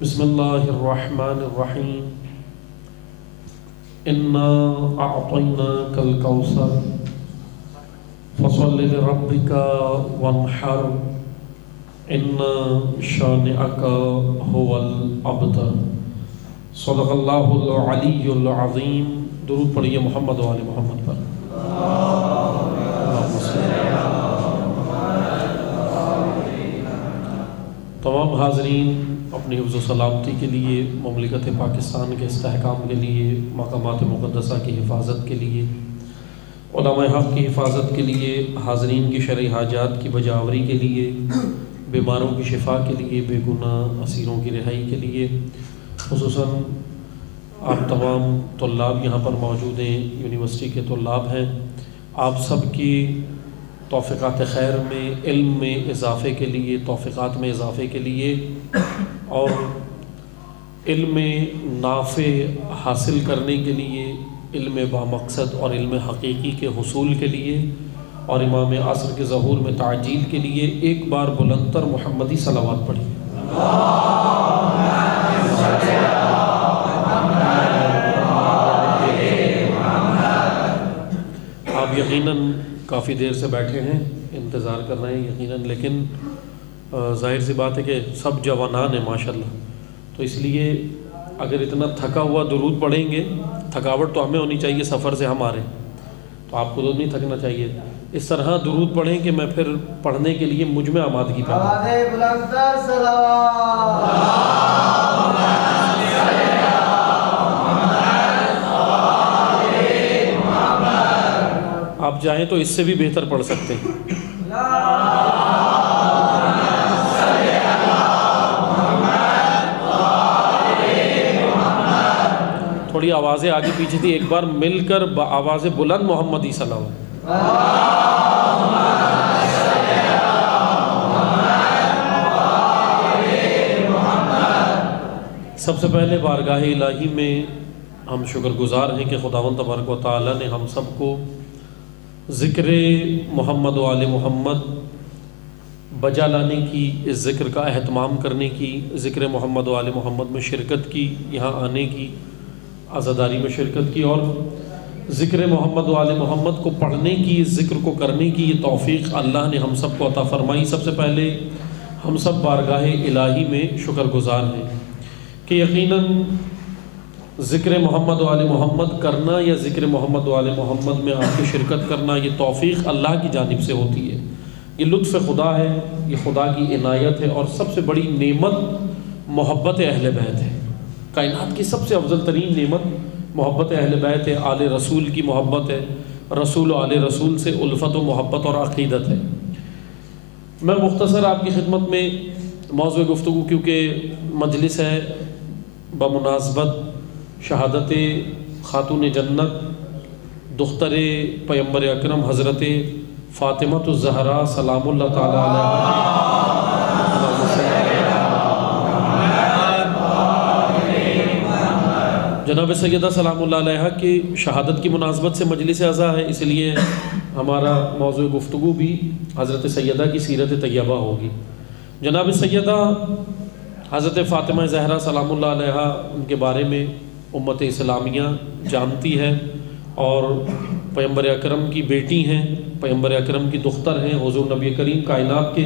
بسم اللہ الرحمن الرحیم انا اعطیناک الکوثر فصل لربک وانحر ان شانئک هو الابتر۔ صدق اللہ العلی العظیم۔ درود پڑھیے محمد و آل محمد پر۔ تمام حاضرین اپنی حفظ و سلامتی کے لیے، مملکت پاکستان کے استحکام کے لیے، مقامات مقدسہ کی حفاظت کے لیے، علماء حق کی حفاظت کے لیے، حاضرین کی شرعی حاجات کی بجاوری کے لیے، بیماروں کی شفا کے لیے، بے گناہ اسیروں کی رہائی کے لیے، خصوصاً آپ تمام طلاب یہاں پر موجود ہیں، یونیورسٹی کے طلاب ہیں، آپ سب کی توفیقات خیر میں، علم میں اضافے کے لیے، توفیقات میں اضافے کے لیے اور علم نافع حاصل کرنے کے لیے، علم بامقصد اور علم حقیقی کے حصول کے لیے اور امام عصر کے ظہور میں تعجیل کے لیے ایک بار بلندتر محمدی صلوات پڑھیے۔ آپ یقیناً کافی دیر سے بیٹھے ہیں، انتظار کر رہے ہیں یقیناً، لیکن ظاہر سی بات ہے کہ سب جوانان ہیں ماشاءاللہ، تو اس لیے اگر اتنا تھکا ہوا درود پڑھیں گے، تھکاوٹ تو ہمیں ہونی چاہیے سفر سے ہمارے، تو آپ کو تو نہیں تھکنا چاہیے، اس طرح درود پڑھیں کہ میں پھر پڑھنے کے لیے مجھ میں آمادگی پیدا آپ چاہیں تو اس سے بھی بہتر پڑھ سکتے ہیں۔ تھوڑی آوازیں آگے پیچھے تھی، ایک بار مل کر آواز بلند محمدی صلوات۔ سب سے پہلے بارگاہ الہی میں ہم شکر گزار ہیں کہ خداوند تبارک و تعالی نے ہم سب کو ذکر محمد و آل محمد بجا لانے کی، اس ذکر کا اہتمام کرنے کی، ذکر محمد و آل محمد میں شرکت کی، یہاں آنے کی، عزاداری میں شرکت کی، اور ذکر محمد و آل محمد کو پڑھنے کی، اس ذکر کو کرنے کی یہ توفیق اللہ نے ہم سب کو عطا فرمائی۔ سب سے پہلے ہم سب بارگاہ الہی میں شکر گزار ہیں کہ یقیناً ذکر محمد و آل محمد کرنا یا ذکر محمد و آل محمد میں آپ کی شرکت کرنا، یہ توفیق اللہ کی جانب سے ہوتی ہے، یہ لطف خدا ہے، یہ خدا کی عنایت ہے، اور سب سے بڑی نعمت محبت اہل بیت ہے۔ کائنات کی سب سے افضل ترین نعمت محبت اہل بیت ہے، آل رسول کی محبت ہے، رسول و آل رسول سے الفت و محبت اور عقیدت ہے۔ میں مختصر آپ کی خدمت میں موضوع گفتگو، کیونکہ مجلس ہے بمناسبت شہادت خاتون جنت دختر پیغمبر اکرم حضرت فاطمۃ الزہرا سلام اللہ تعالی علیہ، جناب سیدہ سلام اللہ علیہ کی شہادت کی مناسبت سے مجلس عزا ہے، اس لیے ہمارا موضوع گفتگو بھی حضرت سیدہ کی سیرت طیبہ ہوگی۔ جناب سیدہ حضرت فاطمہ زہرا سلام اللہ علیہ، ان کے بارے میں امت اسلامیہ جانتی ہے، اور پیغمبر اکرم کی بیٹی ہیں، پیغمبر اکرم کی دختر ہیں، حضور نبی کریم کائنات کے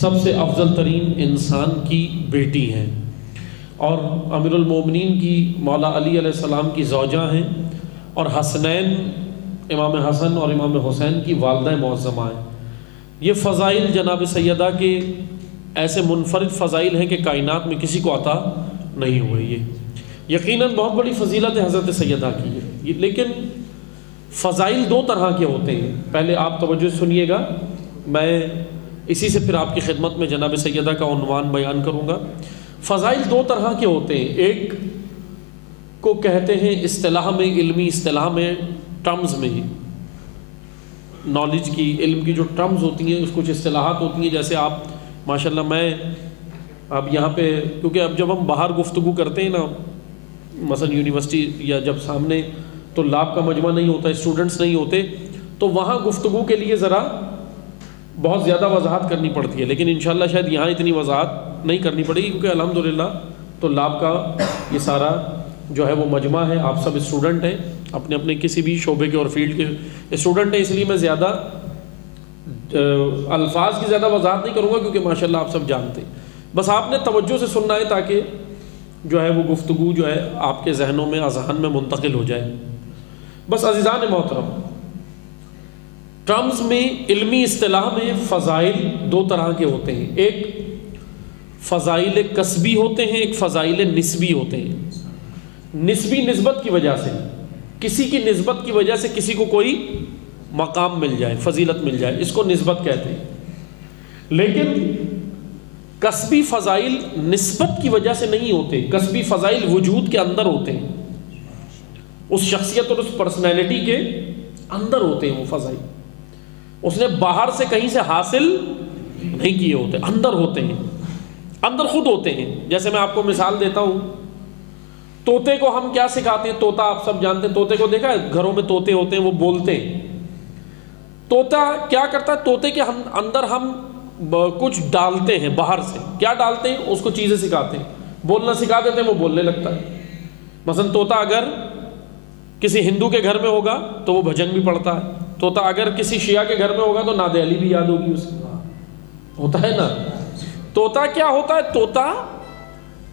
سب سے افضل ترین انسان کی بیٹی ہیں، اور امیر المومنین کی مولا علی علیہ السلام کی زوجہ ہیں، اور حسنین امام حسن اور امام حسین کی والدہ معظمہ ہیں۔ یہ فضائل جناب سیدہ کے ایسے منفرد فضائل ہیں کہ کائنات میں کسی کو عطا نہیں ہوئے۔ یہ یقیناً بہت بڑی فضیلت ہے حضرت سیدہ کی ہے، لیکن فضائل دو طرح کے ہوتے ہیں۔ پہلے آپ توجہ سنیے گا، میں اسی سے پھر آپ کی خدمت میں جناب سیدہ کا عنوان بیان کروں گا۔ فضائل دو طرح کے ہوتے ہیں، ایک کو کہتے ہیں اصطلاح میں، علمی اصطلاح میں، ٹرمز میں، نالج کی، علم کی جو ٹرمز ہوتی ہیں، اس کچھ اصطلاحات ہوتی ہیں، جیسے آپ ماشاءاللہ، میں اب یہاں پہ کیونکہ اب جب ہم باہر گفتگو کرتے ہیں نا، مثلا یونیورسٹی یا جب سامنے طلاب کا مجمع نہیں ہوتا، اسٹوڈنٹس نہیں ہوتے، تو وہاں گفتگو کے لیے ذرا بہت زیادہ وضاحت کرنی پڑتی ہے، لیکن انشاءاللہ شاید یہاں اتنی وضاحت نہیں کرنی پڑے گی، کیونکہ الحمدللہ تو لاب کا یہ سارا جو ہے وہ مجمع ہے، آپ سب اسٹوڈنٹ ہیں، اپنے اپنے کسی بھی شعبے کے اور فیلڈ کے اسٹوڈنٹ ہیں، اس لیے میں زیادہ الفاظ کی زیادہ وضاحت نہیں کروں گا کیونکہ ماشاءاللہ آپ سب جانتے ہیں، بس آپ نے توجہ سے سننا ہے تاکہ جو ہے وہ گفتگو جو ہے آپ کے ذہنوں میں اذہان میں منتقل ہو جائے۔ بس عزیزان محترم، ٹرمز میں علمی اصطلاح میں فضائل دو طرح کے ہوتے ہیں، ایک فضائل کسبی ہوتے ہیں، ایک فضائل نسبی ہوتے ہیں۔ نسبی نسبت کی وجہ سے، کسی کی نسبت کی وجہ سے کسی کو کوئی مقام مل جائے، فضیلت مل جائے، اس کو نسبت کہتے ہیں۔ لیکن کسبی فضائل نسبت کی وجہ سے نہیں ہوتے، کسبی فضائل وجود کے اندر ہوتے ہیں، اس شخصیت اور اس پرسنالٹی کے اندر ہوتے ہیں وہ فضائل، اس نے باہر سے کہیں سے حاصل نہیں کیے ہوتے، اندر ہوتے ہیں، اندر خود ہوتے ہیں۔ جیسے میں آپ کو مثال دیتا ہوں، طوطے کو ہم کیا سکھاتے ہیں؟ طوطا آپ سب جانتے ہیں، طوطے کو دیکھا ہے، گھروں میں طوطے ہوتے ہیں، وہ بولتے ہیں۔ طوطا کیا کرتا ہے؟ طوطے کے اندر ہم کچھ ڈالتے ہیں باہر سے، کیا ڈالتے ہیں؟ اس کو چیزیں سکھاتے ہیں، بولنا سکھا دیتے ہیں، وہ بولنے لگتا ہے۔ مثلا طوطا اگر کسی ہندو کے گھر میں ہوگا تو وہ بھجن بھی پڑھتا ہے، طوطا اگر کسی شیعہ کے گھر میں ہوگا تو نعت علی بھی یاد ہوگی اس کو، ہوتا ہے نا۔ طوطا کیا ہوتا ہے؟ طوطا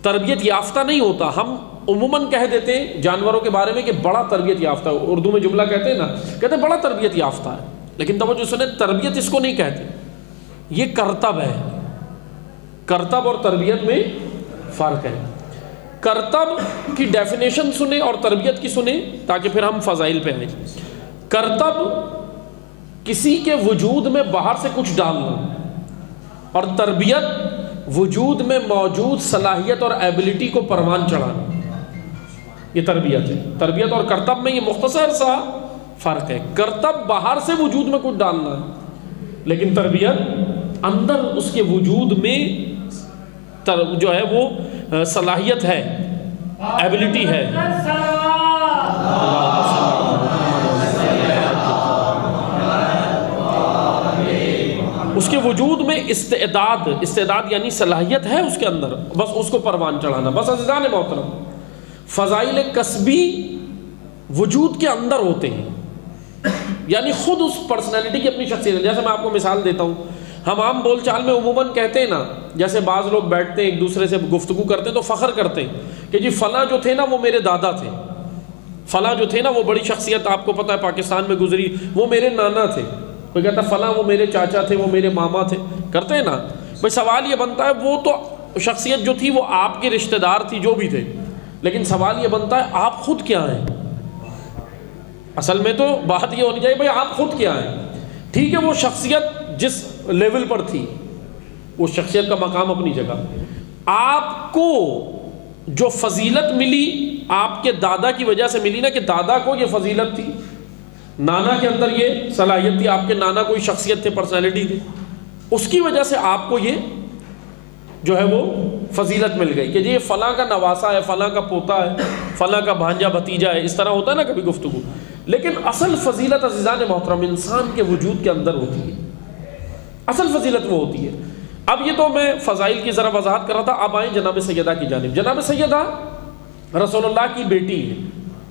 تربیت یافتہ نہیں ہوتا، ہم عموماً کہہ دیتے ہیں جانوروں کے بارے میں کہ بڑا تربیت یافتہ ہے، اردو میں جملہ کہتے ہیں نا، کہتے ہیں بڑا تربیت یافتہ ہے، لیکن توجہ سنیں، تربیت اس کو نہیں کہتے، یہ کرتب ہے۔ کرتب اور تربیت میں فرق ہے۔ کرتب کی ڈیفینیشن سنیں اور تربیت کی سنیں تاکہ پھر ہم فضائل پہ آئیں۔ کرتب کسی کے وجود میں باہر سے کچھ ڈالنا، اور تربیت وجود میں موجود صلاحیت اور ایبلٹی کو پروان چڑھانا، یہ تربیت ہے۔ تربیت اور کرتب میں یہ مختصر سا فرق ہے۔ کرتب باہر سے وجود میں کچھ ڈالنا ہے، لیکن تربیت اندر اس کے وجود میں جو ہے وہ صلاحیت ہے، ایبلٹی ہے۔ اس کے وجود میں استعداد یعنی صلاحیت ہے اس کے اندر، بس اس کو پروان چڑھانا۔ بس عزیزان محترم، فضائل کسبی وجود کے اندر ہوتے ہیں، یعنی خود اس پرسنالٹی کی اپنی شخصیت ہے۔ جیسے میں آپ کو مثال دیتا ہوں، ہم عام بول چال میں عموماً کہتے ہیں نا، جیسے بعض لوگ بیٹھتے ہیں ایک دوسرے سے گفتگو کرتے ہیں تو فخر کرتے ہیں کہ جی فلاں جو تھے نا وہ میرے دادا تھے، فلاں جو تھے نا وہ بڑی شخصیت آپ کو پتہ ہے پاکستان میں گزری، وہ میرے نانا تھے، کوئی کہتا ہے فلاں وہ میرے چاچا تھے، وہ میرے ماما تھے، کرتے ہیں نا۔ بھائی سوال یہ بنتا ہے، وہ تو شخصیت جو تھی وہ آپ کے رشتہ دار تھی، جو بھی تھے، لیکن سوال یہ بنتا ہے آپ خود کیا ہیں؟ اصل میں تو بات یہ ہونی چاہیے بھائی آپ خود کیا ہیں؟ ٹھیک ہے وہ شخصیت جس لیول پر تھی، وہ شخصیت کا مقام اپنی جگہ، آپ کو جو فضیلت ملی آپ کے دادا کی وجہ سے ملی نا، کہ دادا کو یہ فضیلت تھی، نانا کے اندر یہ صلاحیت تھی، آپ کے نانا کوئی شخصیت تھے، پرسنالٹی تھی، اس کی وجہ سے آپ کو یہ جو ہے وہ فضیلت مل گئی کہ یہ فلاں کا نواسا ہے، فلاں کا پوتا ہے، فلاں کا بھانجا بھتیجا ہے، اس طرح ہوتا ہے نا کبھی گفتگو۔ لیکن اصل فضیلت عزیزان محترم انسان کے وجود کے اندر ہوتی ہے، اصل فضیلت وہ ہوتی ہے۔ اب یہ تو میں فضائل کی ذرا وضاحت کر رہا تھا، اب آئیں جناب سیدہ کی جانب۔ جناب سیدہ رسول اللہ کی بیٹی ہے،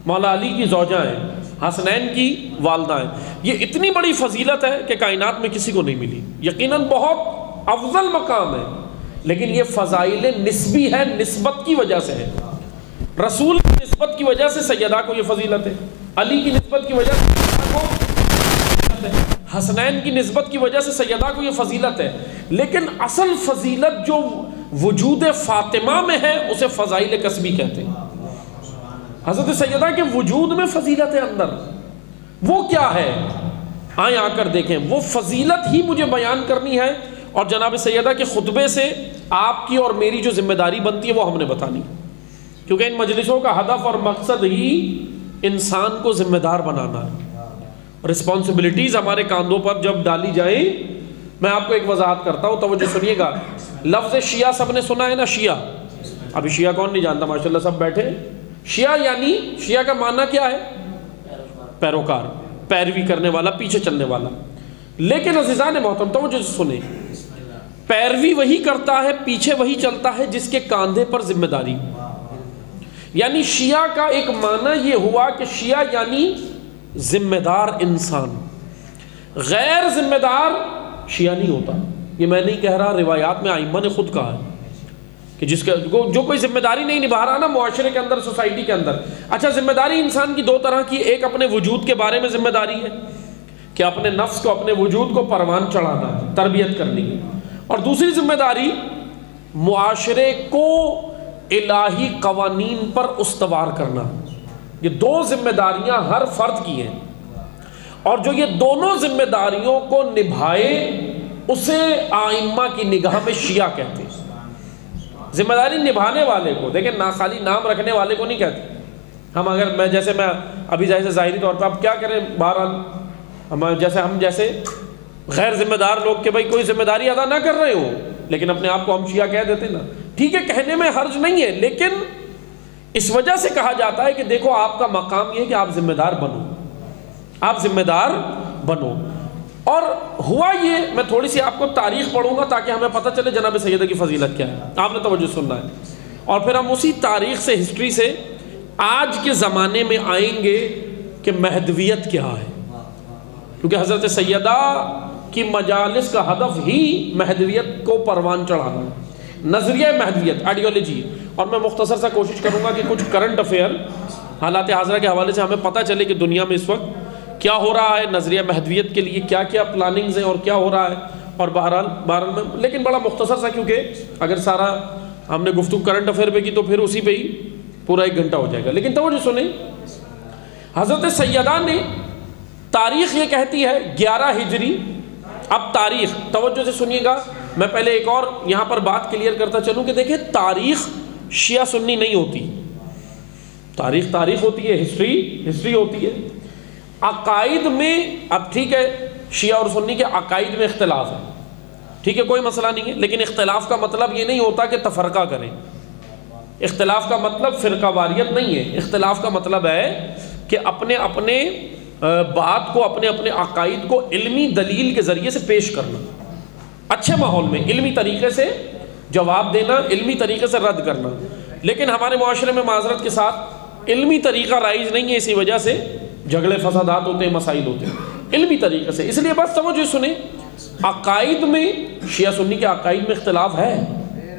مولا علی کی زوجہ ہیں، حسنین کی والدہ ہیں، یہ اتنی بڑی فضیلت ہے کہ کائنات میں کسی کو نہیں ملی، یقیناً بہت افضل مقام ہے، لیکن یہ فضائل نسبی ہے، نسبت کی وجہ سے ہے۔ رسول کی نسبت کی وجہ سے سیدہ کو یہ فضیلت ہے، علی کی نسبت کی وجہ سے سیدہ کو فضیلت ہے، حسنین کی نسبت کی وجہ سے سیدہ کو یہ فضیلت ہے، لیکن اصل فضیلت جو وجود فاطمہ میں ہے اسے فضائل کسبی کہتے ہیں۔ حضرت سیدہ کے وجود میں فضیلت ہے اندر، وہ کیا ہے؟ آئیں آ کر دیکھیں، وہ فضیلت ہی مجھے بیان کرنی ہے، اور جناب سیدہ کے خطبے سے آپ کی اور میری جو ذمہ داری بنتی ہے وہ ہم نے بتانی، کیونکہ ان مجلسوں کا ہدف اور مقصد ہی انسان کو ذمہ دار بنانا ہے۔ رسپانسبلٹیز ہمارے کاندھوں پر جب ڈالی جائیں، میں آپ کو ایک وضاحت کرتا ہوں، توجہ سنیے گا۔ لفظ شیعہ سب نے سنا ہے نا، شیعہ، ابھی شیعہ کون نہیں جانتا؟ ماشاءاللہ سب بیٹھے۔ شیعہ یعنی شیعہ کا معنی کیا ہے؟ پیروکار، پیروی کرنے والا، پیچھے چلنے والا۔ لیکن عزیزان محترم توجہ سے سنیں، پیروی وہی کرتا ہے، پیچھے وہی چلتا ہے جس کے کاندھے پر ذمہ داری۔ یعنی شیعہ کا ایک معنی یہ ہوا کہ شیعہ یعنی ذمہ دار انسان، غیر ذمہ دار شیعہ نہیں ہوتا۔ یہ میں نہیں کہہ رہا، روایات میں ائمہ نے خود کہا ہے کہ جو کوئی ذمہ داری نہیں نبھا رہا نا معاشرے کے اندر، سوسائٹی کے اندر۔ اچھا، ذمہ داری انسان کی دو طرح کی، ایک اپنے وجود کے بارے میں ذمہ داری ہے کہ اپنے نفس کو، اپنے وجود کو پروان چڑھانا ہے، تربیت کرنی ہے، اور دوسری ذمہ داری معاشرے کو الہی قوانین پر استوار کرنا۔ یہ دو ذمہ داریاں ہر فرد کی ہیں، اور جو یہ دونوں ذمہ داریوں کو نبھائے اسے ائمہ کی نگاہ میں شیعہ کہتے ہیں۔ ذمہ داری نبھانے والے کو، دیکھیں نا، خالی نام رکھنے والے کو نہیں کہتے۔ ہم اگر میں ابھی جیسے ظاہری طور پہ اب کیا کریں، بہرحال ہم جیسے غیر ذمہ دار لوگ کہ بھائی کوئی ذمہ داری ادا نہ کر رہے ہو، لیکن اپنے آپ کو ہم شیعہ کہہ دیتے نا، ٹھیک ہے، کہنے میں حرج نہیں ہے، لیکن اس وجہ سے کہا جاتا ہے کہ دیکھو آپ کا مقام یہ ہے کہ آپ ذمہ دار بنو، آپ ذمہ دار بنو۔ اور ہوا یہ، میں تھوڑی سی آپ کو تاریخ پڑھوں گا تاکہ ہمیں پتہ چلے جناب سیدہ کی فضیلت کیا ہے، آپ نے توجہ سننا ہے، اور پھر ہم اسی تاریخ سے، ہسٹری سے آج کے زمانے میں آئیں گے کہ مہدویت کیا ہے، کیونکہ حضرت سیدہ کی مجالس کا ہدف ہی مہدویت کو پروان چڑھانا ہے، نظریہ مہدویت، آئیڈیالوجی۔ اور میں مختصر سا کوشش کروں گا کہ کچھ کرنٹ افیئر، حالات حاضرہ کے حوالے سے ہمیں پتہ چلے کہ دنیا میں اس وقت کیا ہو رہا ہے، نظریہ مہدویت کے لیے کیا کیا پلاننگز ہیں اور کیا ہو رہا ہے، اور بہرحال میں لیکن بڑا مختصر سا، کیونکہ اگر سارا ہم نے گفتگو کرنٹ افیئر پہ کی تو پھر اسی پہ ہی پورا 1 گھنٹہ ہو جائے گا۔ لیکن توجہ سنیں، حضرت سیدہ نے، تاریخ یہ کہتی ہے 11 ہجری۔ اب تاریخ توجہ سے سنیے گا، میں پہلے ایک اور یہاں پر بات کلیئر کرتا چلوں کہ دیکھیں تاریخ شیعہ سنی نہیں ہوتی، تاریخ ہوتی ہے، ہسٹری ہوتی ہے۔ عقائد میں، اب ٹھیک ہے شیعہ اور سنی کے عقائد میں اختلاف ہے، ٹھیک ہے، کوئی مسئلہ نہیں ہے، لیکن اختلاف کا مطلب یہ نہیں ہوتا کہ تفرقہ کریں، اختلاف کا مطلب فرقہ واریت نہیں ہے، اختلاف کا مطلب ہے کہ اپنے بات کو، اپنے عقائد کو علمی دلیل کے ذریعے سے پیش کرنا، اچھے ماحول میں علمی طریقے سے جواب دینا، علمی طریقے سے رد کرنا۔ لیکن ہمارے معاشرے میں معذرت کے ساتھ علمی طریقہ رائج نہیں ہے، اسی وجہ سے جھگڑے فسادات ہوتے ہیں، مسائل ہوتے ہیں علمی طریقے سے۔ اس لیے بس توجہ سنیں، عقائد میں شیعہ سنی کے عقائد میں اختلاف ہے،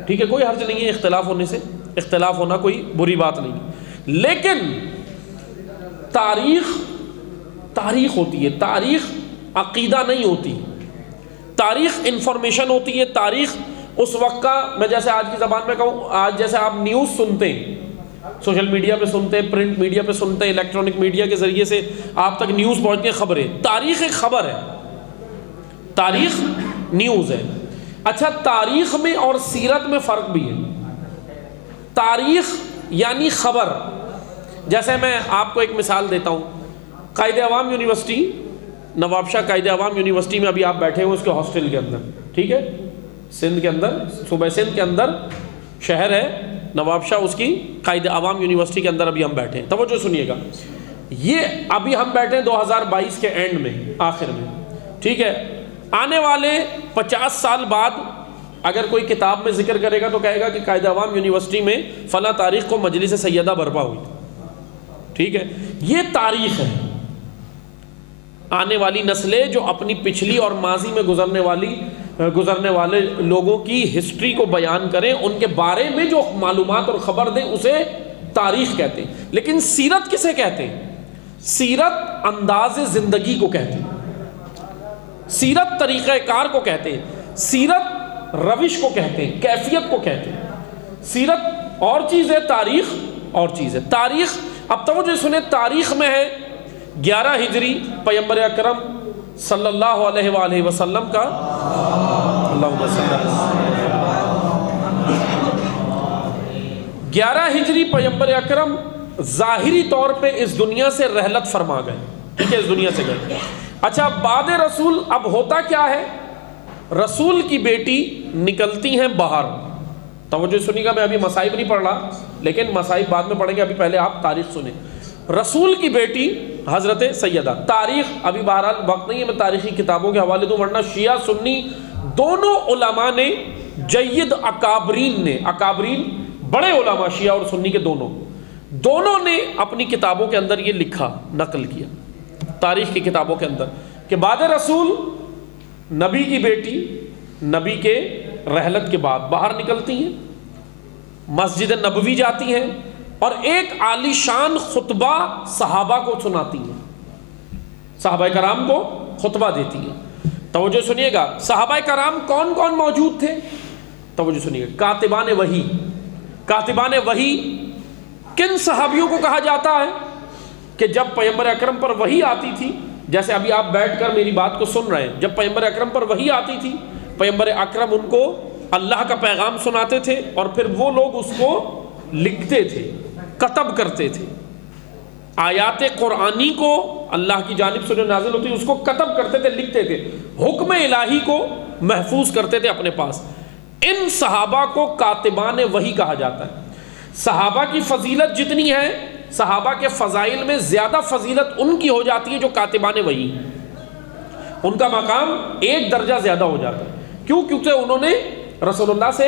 ٹھیک ہے، کوئی حرج نہیں ہے اختلاف ہونے سے، اختلاف ہونا کوئی بری بات نہیں، لیکن تاریخ ہوتی ہے، تاریخ عقیدہ نہیں ہوتی، تاریخ انفارمیشن ہوتی ہے۔ تاریخ اس وقت کا، میں جیسے آج کی زبان میں کہوں، آج جیسے آپ نیوز سنتے ہیں، سوشل میڈیا پہ سنتے ہیں، پرنٹ میڈیا پہ سنتے ہیں، الیکٹرانک میڈیا کے ذریعے سے آپ تک نیوز پہنچتی ہیں، خبریں۔ تاریخ ایک خبر ہے، تاریخ نیوز ہے۔ اچھا، تاریخ میں اور سیرت میں فرق بھی ہے۔ تاریخ یعنی خبر، جیسے میں آپ کو ایک مثال دیتا ہوں، قائد اعوام یونیورسٹی، نواب شاہ قائد اعوام یونیورسٹی میں ابھی آپ بیٹھے ہوئے اس کے ہاسٹل کے اندر، ٹھیک ہے، سندھ کے اندر، صوبہ سندھ کے اندر شہر ہے نواب شاہ، اس کی قائد اعوام یونیورسٹی کے اندر ابھی ہم بیٹھے ہیں۔ توجہ سنیے گا، یہ ابھی ہم بیٹھے ہیں 2022 کے اینڈ میں، آخر میں، ٹھیک ہے، آنے والے 50 سال بعد اگر کوئی کتاب میں ذکر کرے گا تو کہے گا کہ قائد اعوام یونیورسٹی میں فلاں تاریخ کو مجلس سیدہ برپا ہوئی، ٹھیک ہے، یہ تاریخ ہے۔ آنے والی نسلیں جو اپنی پچھلی اور ماضی میں گزرنے والے لوگوں کی ہسٹری کو بیان کریں، ان کے بارے میں جو معلومات اور خبر دیں، اسے تاریخ کہتے ہیں۔ لیکن سیرت کسے کہتے ہیں؟ سیرت انداز زندگی کو کہتے ہیں، سیرت طریقہ کار کو کہتے ہیں، سیرت روش کو کہتے ہیں، کیفیت کو کہتے ہیں۔ سیرت اور چیز ہے، تاریخ اور چیز ہے۔ تاریخ، اب توجہ سنیں، تاریخ میں ہے 11 ہجری، پیغمبر اکرم صلی اللہ علیہ وآلہ وسلم کا، اللہم صلی اللہ علیہ وسلم، 11 ہجری پیغمبر اکرم ظاہری طور پہ اس دنیا سے رحلت فرما گئے، ٹھیک ہے، اس دنیا سے گئے۔ اچھا، بعد رسول اب ہوتا کیا ہے؟ رسول کی بیٹی نکلتی ہیں باہر۔ توجہ سنیے گا، میں ابھی مصائب نہیں پڑھ رہا، لیکن مصائب بعد میں پڑھیں گے، ابھی پہلے آپ تاریخ سنیں۔ رسول کی بیٹی حضرت سیدہ، تاریخ ابھی بہرحال وقت نہیں ہے میں تاریخی کتابوں کے حوالے دوں، ورنہ شیعہ سنی دونوں علماء نے جید اکابرین نے، اکابرین بڑے علماء شیعہ اور سنی کے دونوں نے اپنی کتابوں کے اندر یہ لکھا، نقل کیا تاریخ کی کتابوں کے اندر کہ بعد رسول نبی کی بیٹی نبی کے رحلت کے بعد باہر نکلتی ہیں، مسجد نبوی جاتی ہیں اور ایک عالی شان خطبہ صحابہ کو سناتی ہیں، صحابہ کرام کو خطبہ دیتی ہیں۔ توجہ سنیے گا، صحابہ کرام کون کون موجود تھے؟ توجہ سنیے گا، کاتبان وحی۔ کاتبان وحی کن صحابیوں کو کہا جاتا ہے کہ جب پیغمبر اکرم پر وحی آتی تھی، جیسے ابھی آپ بیٹھ کر میری بات کو سن رہے ہیں، جب پیغمبر اکرم پر وحی آتی تھی، پیغمبر اکرم ان کو اللہ کا پیغام سناتے تھے اور پھر وہ لوگ اس کو لکھتے تھے، کتب کرتے تھے۔ آیات قرآنی کو اللہ کی جانب سے جو نازل ہوتی اس کو کتب کرتے تھے، لکھتے تھے، حکم الہی کو محفوظ کرتے تھے اپنے پاس۔ ان صحابہ کو کاتبان وحی کہا جاتا ہے۔ صحابہ کی فضیلت جتنی ہے، صحابہ کے فضائل میں زیادہ فضیلت ان کی ہو جاتی ہے جو کاتبان وحی، ان کا مقام ایک درجہ زیادہ ہو جاتا ہے۔ کیوں؟ کیونکہ انہوں نے رسول اللہ سے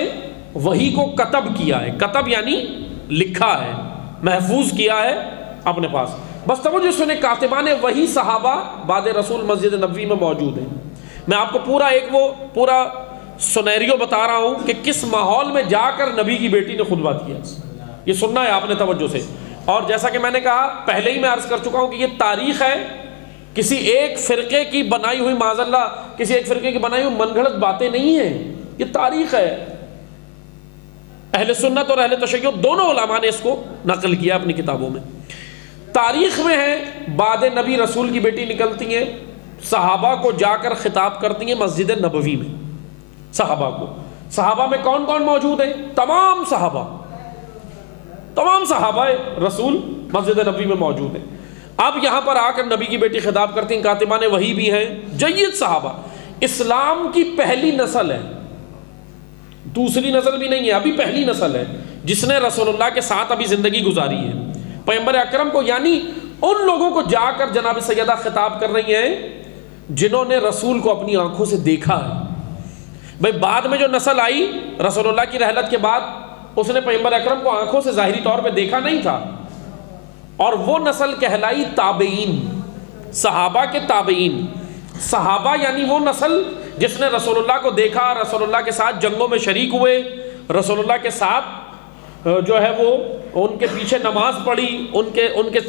وحی کو کتب کیا ہے، کتب یعنی لکھا ہے، محفوظ کیا ہے اپنے پاس۔ بس توجہ سنیں، کاتبان وحی صحابہ بعد رسول مسجد نبوی میں موجود ہیں۔ میں آپ کو پورا سنیریو بتا رہا ہوں کہ کس ماحول میں جا کر نبی کی بیٹی نے خطبہ کیا، یہ سننا ہے آپ نے توجہ سے۔ اور جیسا کہ میں نے کہا پہلے ہی میں عرض کر چکا ہوں کہ یہ تاریخ ہے، کسی ایک فرقے کی بنائی ہوئی، معاذ اللہ کسی ایک فرقے کی بنائی ہوئی من گھڑت باتیں نہیں ہیں، یہ تاریخ ہے۔ اہل سنت اور اہل تشیع دونوں علماء نے اس کو نقل کیا اپنی کتابوں میں۔ تاریخ میں ہے بعد نبی رسول کی بیٹی نکلتی ہیں، صحابہ کو جا کر خطاب کرتی ہیں مسجد نبوی میں۔ صحابہ کو، صحابہ میں کون کون موجود ہیں؟ تمام صحابہ رسول مسجد نبوی میں موجود ہیں۔ اب یہاں پر آ کر نبی کی بیٹی خطاب کرتی ہیں، کاتبان وحی بھی ہیں، جید صحابہ، اسلام کی پہلی نسل ہے، دوسری نسل بھی نہیں ہے، ابھی پہلی نسل ہے جس نے رسول اللہ کے ساتھ ابھی زندگی گزاری ہے۔ پیغمبر اکرم کو، یعنی ان لوگوں کو جا کر جناب سیدہ خطاب کر رہی ہیں جنہوں نے رسول کو اپنی آنکھوں سے دیکھا ہے۔ بھئی بعد میں جو نسل آئی رسول اللہ کی رحلت کے بعد، اس نے پیغمبر اکرم کو آنکھوں سے ظاہری طور پہ دیکھا نہیں تھا، اور وہ نسل کہلائی تابعین، صحابہ کے تابعین۔ صحابہ یعنی وہ نسل جس نے رسول اللہ کو دیکھا، رسول اللہ کے ساتھ جنگوں میں شریک ہوئے، رسول اللہ کے ساتھ جو ہے وہ ان کے پیچھے نماز پڑھی، ان کے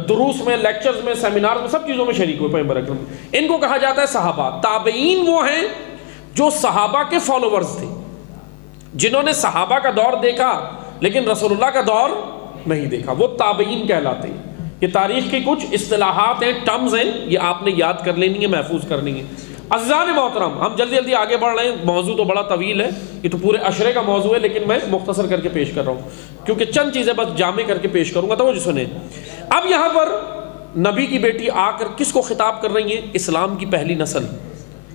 دروس میں، لیکچرز میں، سیمینار میں، سب چیزوں میں شریک ہوئے پیغمبر اکرم۔ ان کو کہا جاتا ہے صحابہ۔ تابعین وہ ہیں جو صحابہ کے فالوورز تھے، جنہوں نے صحابہ کا دور دیکھا لیکن رسول اللہ کا دور نہیں دیکھا، وہ تابعین کہلاتے ہیں۔ یہ تاریخ کی کچھ اصطلاحات ہیں، ٹرمز ہیں، یہ آپ نے یاد کر لینی ہے، محفوظ کرنی ہے۔ عزیزان محترم، ہم جلدی آگے بڑھ رہے ہیں، موضوع تو بڑا طویل ہے، یہ تو پورے عشرے کا موضوع ہے، لیکن میں مختصر کر کے پیش کر رہا ہوں کیونکہ چند چیزیں بس جامع کر کے پیش کروں گا۔ تو جو سنیں، اب یہاں پر نبی کی بیٹی آ کر کس کو خطاب کر رہی ہیں؟ اسلام کی پہلی نسل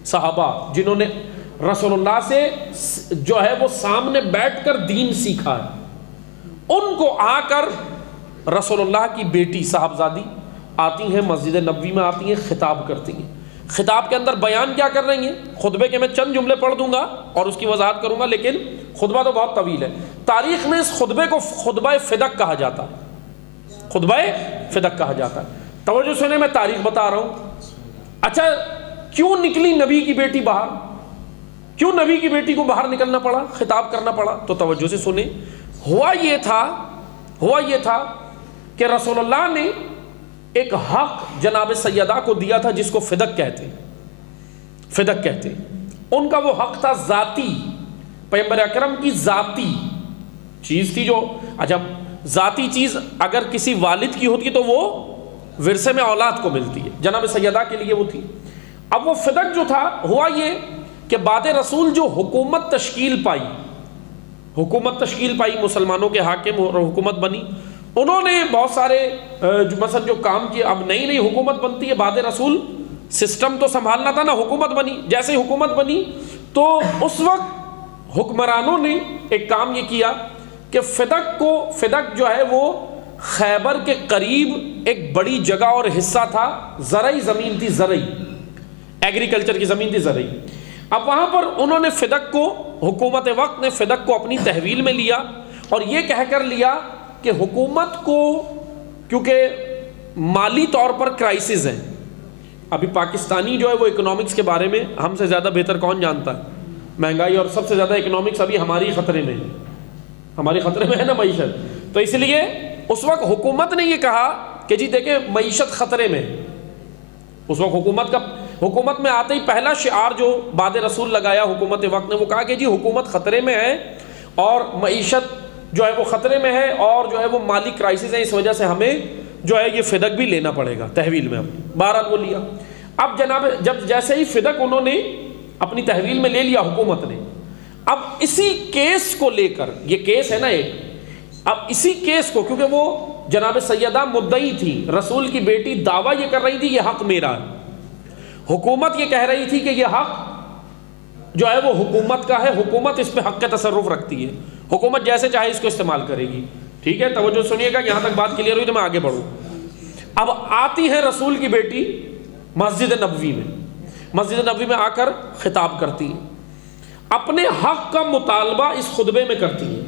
صحابہ، جنہوں نے رسول اللہ سے جو ہے وہ سامنے بیٹھ کر دین سیکھا ہے، ان کو آ کر رسول اللہ کی بیٹی صاحبزادی آتی ہیں، مسجد نبوی میں آتی ہیں، خطاب کرتی ہیں۔ خطاب کے اندر بیان کیا کر رہی ہیں؟ خطبے کے میں چند جملے پڑھ دوں گا اور اس کی وضاحت کروں گا، لیکن خطبہ تو بہت طویل ہے۔ تاریخ میں اس خطبے کو خطبہ فدق کہا جاتا ہے، خطبہ فدق کہا جاتا ہے۔ توجہ سنیں، میں تاریخ بتا رہا ہوں۔ اچھا، کیوں نکلی نبی کی بیٹی باہر؟ کیوں نبی کی بیٹی کو باہر نکلنا پڑا، خطاب کرنا پڑا؟ تو توجہ سے سنیں، ہوا یہ تھا کہ رسول اللہ نے ایک حق جناب سیدہ کو دیا تھا جس کو فدق کہتے ان کا وہ حق تھا ذاتی، پیغمبر اکرم کی ذاتی چیز تھی۔ جو اچھا، ذاتی چیز اگر کسی والد کی ہوتی تو وہ ورثے میں اولاد کو ملتی ہے، جناب سیدہ کے لیے وہ تھی۔ اب وہ فدق جو تھا، ہوا یہ کہ بعد رسول جو حکومت تشکیل پائی، مسلمانوں کے حاکم اور حکومت بنی، انہوں نے بہت سارے مثلا جو کام کیے۔ اب نئی حکومت بنتی ہے، بعد رسول سسٹم تو سنبھالنا تھا نا، حکومت بنی۔ جیسے ہی حکومت بنی تو اس وقت حکمرانوں نے ایک کام یہ کیا کہ فدق جو ہے وہ خیبر کے قریب ایک بڑی جگہ اور حصہ تھا، زرعی زمین تھی، زرعی ایگریکلچر کی زمین تھی، زرعی۔ اب وہاں پر انہوں نے فدق کو، حکومت وقت نے فدق کو اپنی تحویل میں لیا اور یہ کہہ کر لیا کہ حکومت کو کیونکہ مالی طور پر کرائسس ہیں. ابھی پاکستانی جو ہے وہ اکنامکس کے بارے میں ہم سے زیادہ بہتر کون جانتا ہے؟ مہنگائی اور سب سے زیادہ اکنامکس ابھی ہماری خطرے میں ہے، ہماری خطرے میں ہے نا معیشت. تو اس لیے اس وقت حکومت نے یہ کہا کہ جی دیکھیں معیشت خطرے میں. اس وقت حکومت میں آتے ہی پہلا شعار جو بعد رسول لگایا حکومت وقت نے، وہ کہا کہ جی حکومت خطرے میں ہے اور معیشت جو ہے وہ خطرے میں ہے اور جو ہے وہ مالی کرائسس ہے، اس وجہ سے ہمیں جو ہے یہ فدق بھی لینا پڑے گا تحویل میں. بہرحال وہ لیا. اب جناب جب جیسے ہی فدق انہوں نے اپنی تحویل میں لے لیا حکومت نے، اب اسی کیس کو لے کر، یہ کیس ہے نا ایک، اب اسی کیس کو، کیونکہ وہ جناب سیدہ مدعی تھی، رسول کی بیٹی دعویٰ یہ کر رہی تھی یہ حق میرا ہے، حکومت یہ کہہ رہی تھی کہ یہ حق جو ہے وہ حکومت کا ہے، حکومت اس پہ حق کے تصرف رکھتی ہے، حکومت جیسے چاہے اس کو استعمال کرے گی. ٹھیک ہے، توجہ سنیے گا، یہاں تک بات کلیئر ہوئی تو میں آگے بڑھوں. اب آتی ہے رسول کی بیٹی مسجد نبوی میں، مسجد نبوی میں آ کر خطاب کرتی ہے، اپنے حق کا مطالبہ اس خطبے میں کرتی ہے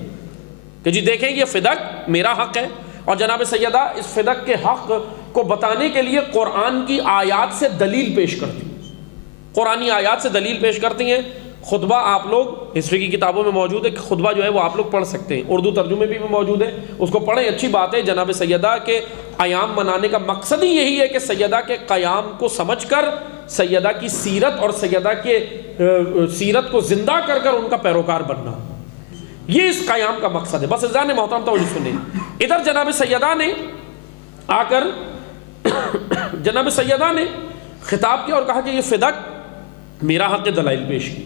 کہ جی دیکھیں یہ فدق میرا حق ہے. اور جناب سیدہ اس فدق کے حق کو بتانے کے لیے قرآن کی آیات سے دلیل پیش کرتی ہیں، قرآنی آیات سے دلیل پیش کرتی ہیں. خطبہ آپ لوگ ہسٹری کی کتابوں میں موجود ہے کہ خطبہ جو ہے وہ آپ لوگ پڑھ سکتے ہیں، اردو ترجمے بھی موجود ہے، اس کو پڑھیں، اچھی بات ہے. جناب سیدہ کے قیام منانے کا مقصد ہی یہی ہے کہ سیدہ کے قیام کو سمجھ کر سیدہ کی سیرت اور سیدہ کے سیرت کو زندہ کر کر ان کا پیروکار بننا، یہ اس قیام کا مقصد ہے. بس عزیزان محترم توجہ سنیں. ادھر جناب سیدہ نے آ کر جناب سیدہ نے خطاب کیا اور کہا کہ یہ فدق میرا حق، دلائل پیش کی.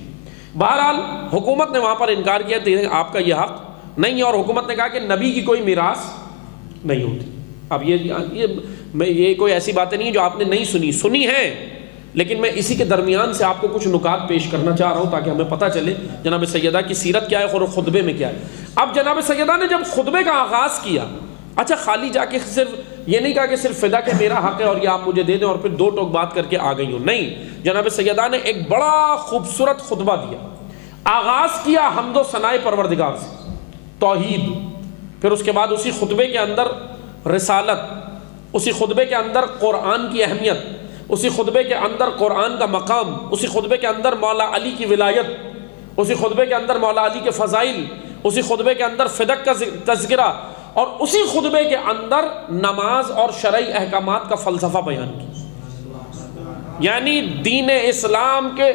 بہرحال حکومت نے وہاں پر انکار کیا کہ آپ کا یہ حق نہیں ہے، اور حکومت نے کہا کہ نبی کی کوئی میراث نہیں ہوتی. اب یہ کوئی ایسی باتیں نہیں جو آپ نے نہیں سنی ہے، لیکن میں اسی کے درمیان سے آپ کو کچھ نکات پیش کرنا چاہ رہا ہوں تاکہ ہمیں پتہ چلے جناب سیدہ کی سیرت کیا ہے اور خطبے میں کیا ہے. اب جناب سیدہ نے جب خطبے کا آغاز کیا، اچھا خالی جا کے صرف یہ نہیں کہا کہ صرف فدا کہ میرا حق ہے اور یہ آپ مجھے دے دیں اور پھر دو ٹوک بات کر کے آ گئی ہوں، نہیں. جناب سیدہ نے ایک بڑا خوبصورت خطبہ دیا، آغاز کیا حمد و ثناء پروردگار سے، توحید، پھر اس کے بعد اسی خطبے کے اندر رسالت، اسی خطبے کے اندر قرآن کی اہمیت، اسی خطبے کے اندر قرآن کا مقام، اسی خطبے کے اندر مولا علی کی ولایت، اسی خطبے کے اندر مولا علی کے فضائل، اسی خطبے کے اندر فدق کا تذکرہ، اور اسی خطبے کے اندر نماز اور شرعی احکامات کا فلسفہ بیان کیا. یعنی دین اسلام کے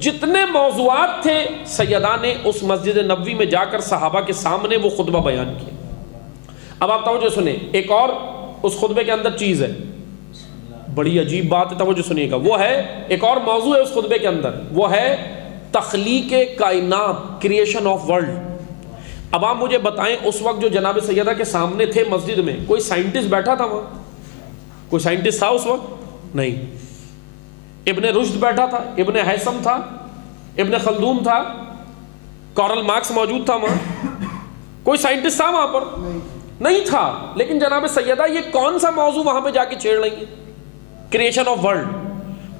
جتنے موضوعات تھے سیدہ نے اس مسجد نبوی میں جا کر صحابہ کے سامنے وہ خطبہ بیان کیا. اب آپ توجہ سنیں، ایک اور اس خطبے کے اندر چیز ہے، بڑی عجیب بات ہے، توجہ سنیے گا. وہ ہے ایک اور موضوع ہے اس خطبے کے اندر، وہ ہے تخلیق کائنات، کریشن آف ورلڈ. اب آپ مجھے بتائیں اس وقت جو جناب سیدہ کے سامنے تھے مسجد میں، کوئی سائنٹسٹ بیٹھا تھا وہاں؟ کوئی سائنٹسٹ تھا اس وقت؟ نہیں. ابن رشد بیٹھا تھا، ابن حیثم تھا، ابن خلدون تھا، کارل مارکس موجود تھا وہاں؟ کوئی سائنٹسٹ تھا وہاں پر؟ نہیں تھا. لیکن جناب سیدہ یہ کون سا موضوع وہاں پہ جا کے چھیڑ رہی ہیں؟ Creation of world.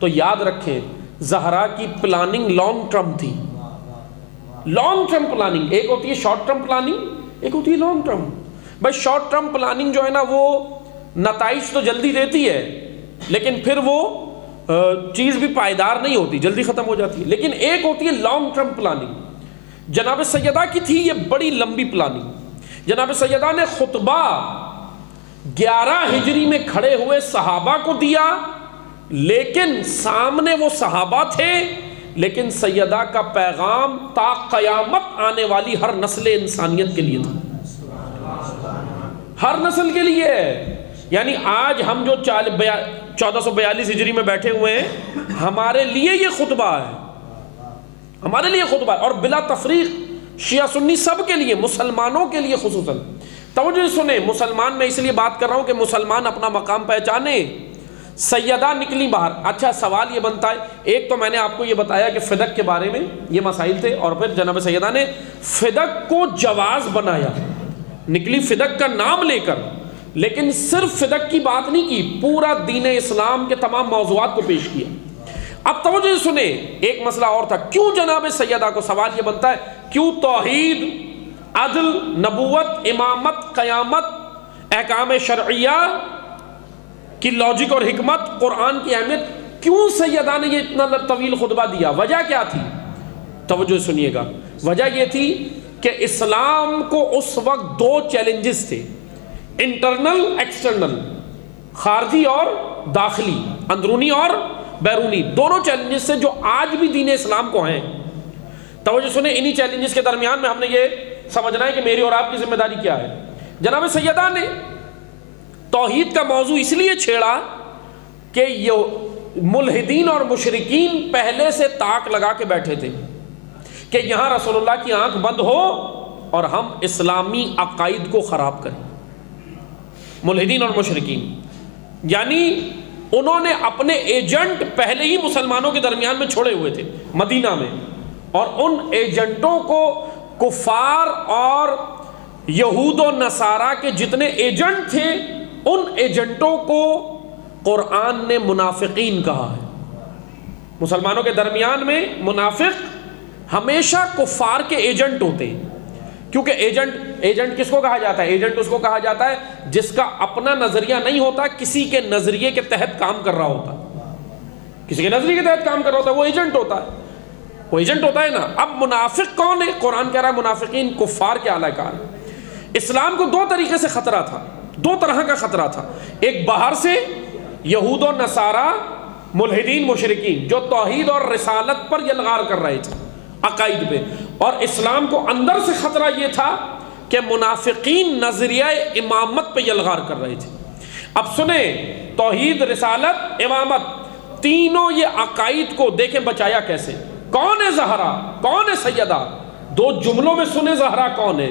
تو یاد رکھیں زہرا کی پلاننگ لانگ ٹرم تھی. لانگ ٹرم پلاننگ، ایک ہوتی ہے شارٹ ٹرم پلاننگ، ایک ہوتی ہے لانگ ٹرم. بھائی شارٹ ٹرم پلاننگ جو ہے نا وہ نتائج تو جلدی دیتی ہے، لیکن پھر وہ چیز بھی پائیدار نہیں ہوتی، جلدی ختم ہو جاتی ہے. لیکن ایک ہوتی ہے لانگ ٹرم پلاننگ. جناب سیدہ کی تھی یہ بڑی لمبی پلاننگ. جناب سیدہ نے خطبہ 11 ہجری میں کھڑے ہوئے صحابہ کو دیا، لیکن سامنے وہ صحابہ تھے، لیکن سیدہ کا پیغام تا قیامت آنے والی ہر نسل انسانیت کے لیے تھا، ہر نسل کے لیے. یعنی آج ہم جو 1442 ہجری میں بیٹھے ہوئے ہیں، ہمارے لیے یہ خطبہ ہے، ہمارے لیے خطبہ ہے، اور بلا تفریق شیعہ سنی سب کے لیے، مسلمانوں کے لیے خصوصاً. توجہ سنیں، مسلمان میں اس لیے بات کر رہا ہوں کہ مسلمان اپنا مقام پہچانے. سیدہ نکلی باہر. اچھا سوال یہ بنتا ہے، ایک تو میں نے آپ کو یہ بتایا کہ فدق کے بارے میں یہ مسائل تھے، اور پھر جناب سیدہ نے فدق کو جواز بنایا، نکلی فدق کا نام لے کر، لیکن صرف فدق کی بات نہیں کی، پورا دین اسلام کے تمام موضوعات کو پیش کیا. اب توجہ سنیں، ایک مسئلہ اور تھا، کیوں جناب سیدہ کو؟ سوال یہ بنتا ہے کیوں توحید، عدل، نبوت، امامت، قیامت، احکام شرعیہ کی لاجک اور حکمت، قرآن کی اہمیت، کیوں سیدہ نے یہ اتنا طویل خطبہ دیا؟ وجہ کیا تھی؟ توجہ سنیے گا، وجہ یہ تھی کہ اسلام کو اس وقت دو چیلنجز تھے، انٹرنل ایکسٹرنل، خارجی اور داخلی، اندرونی اور بیرونی، دونوں چیلنجز سے جو آج بھی دین اسلام کو ہیں۔ توجہ سنیں، انہی چیلنجز کے درمیان میں ہم نے یہ سمجھنا ہے کہ میری اور آپ کی ذمہ داری کیا ہے۔ جناب سیدہ نے توحید کا موضوع اس لیے چھیڑا کہ یہ ملحدین اور مشرکین پہلے سے تاک لگا کے بیٹھے تھے کہ یہاں رسول اللہ کی آنکھ بند ہو اور ہم اسلامی عقائد کو خراب کریں۔ ملحدین اور مشرکین، یعنی انہوں نے اپنے ایجنٹ پہلے ہی مسلمانوں کے درمیان میں چھوڑے ہوئے تھے مدینہ میں، اور ان ایجنٹوں کو کفار اور یہود و نصارہ کے جتنے ایجنٹ تھے ان ایجنٹوں کو قرآن نے منافقین کہا ہے۔ مسلمانوں کے درمیان میں منافق ہمیشہ کفار کے ایجنٹ ہوتے ہیں، کیونکہ ایجنٹ کس کو کہا جاتا ہے؟ ایجنٹ اس کو کہا جاتا ہے جس کا اپنا نظریہ نہیں ہوتا، کسی کے نظریے کے تحت کام کر رہا ہوتا، کسی کے نظریے کے تحت کام کر رہا ہوتا ہے، وہ ایجنٹ ہوتا ہے، وہ ایجنٹ ہوتا ہے نا۔ اب منافق کون ہے؟ قرآن کہہ رہا ہے منافقین کفار کے اعلی کار۔ اسلام کو دو طریقے سے خطرہ تھا، دو طرح کا خطرہ تھا، ایک باہر سے یہود و نصارہ، ملحدین، مشرکین جو توحید اور رسالت پر یلغار کر رہے تھے، عقائد پہ، اور اسلام کو اندر سے خطرہ یہ تھا کہ منافقین نظریہ امامت پہ یلغار کر رہے تھے۔ اب سنیں، توحید، رسالت، امامت، تینوں یہ عقائد کو دیکھیں بچایا کیسے۔ کون ہے زہرا؟ کون ہے سیدہ؟ دو جملوں میں سنیں زہرا کون ہے۔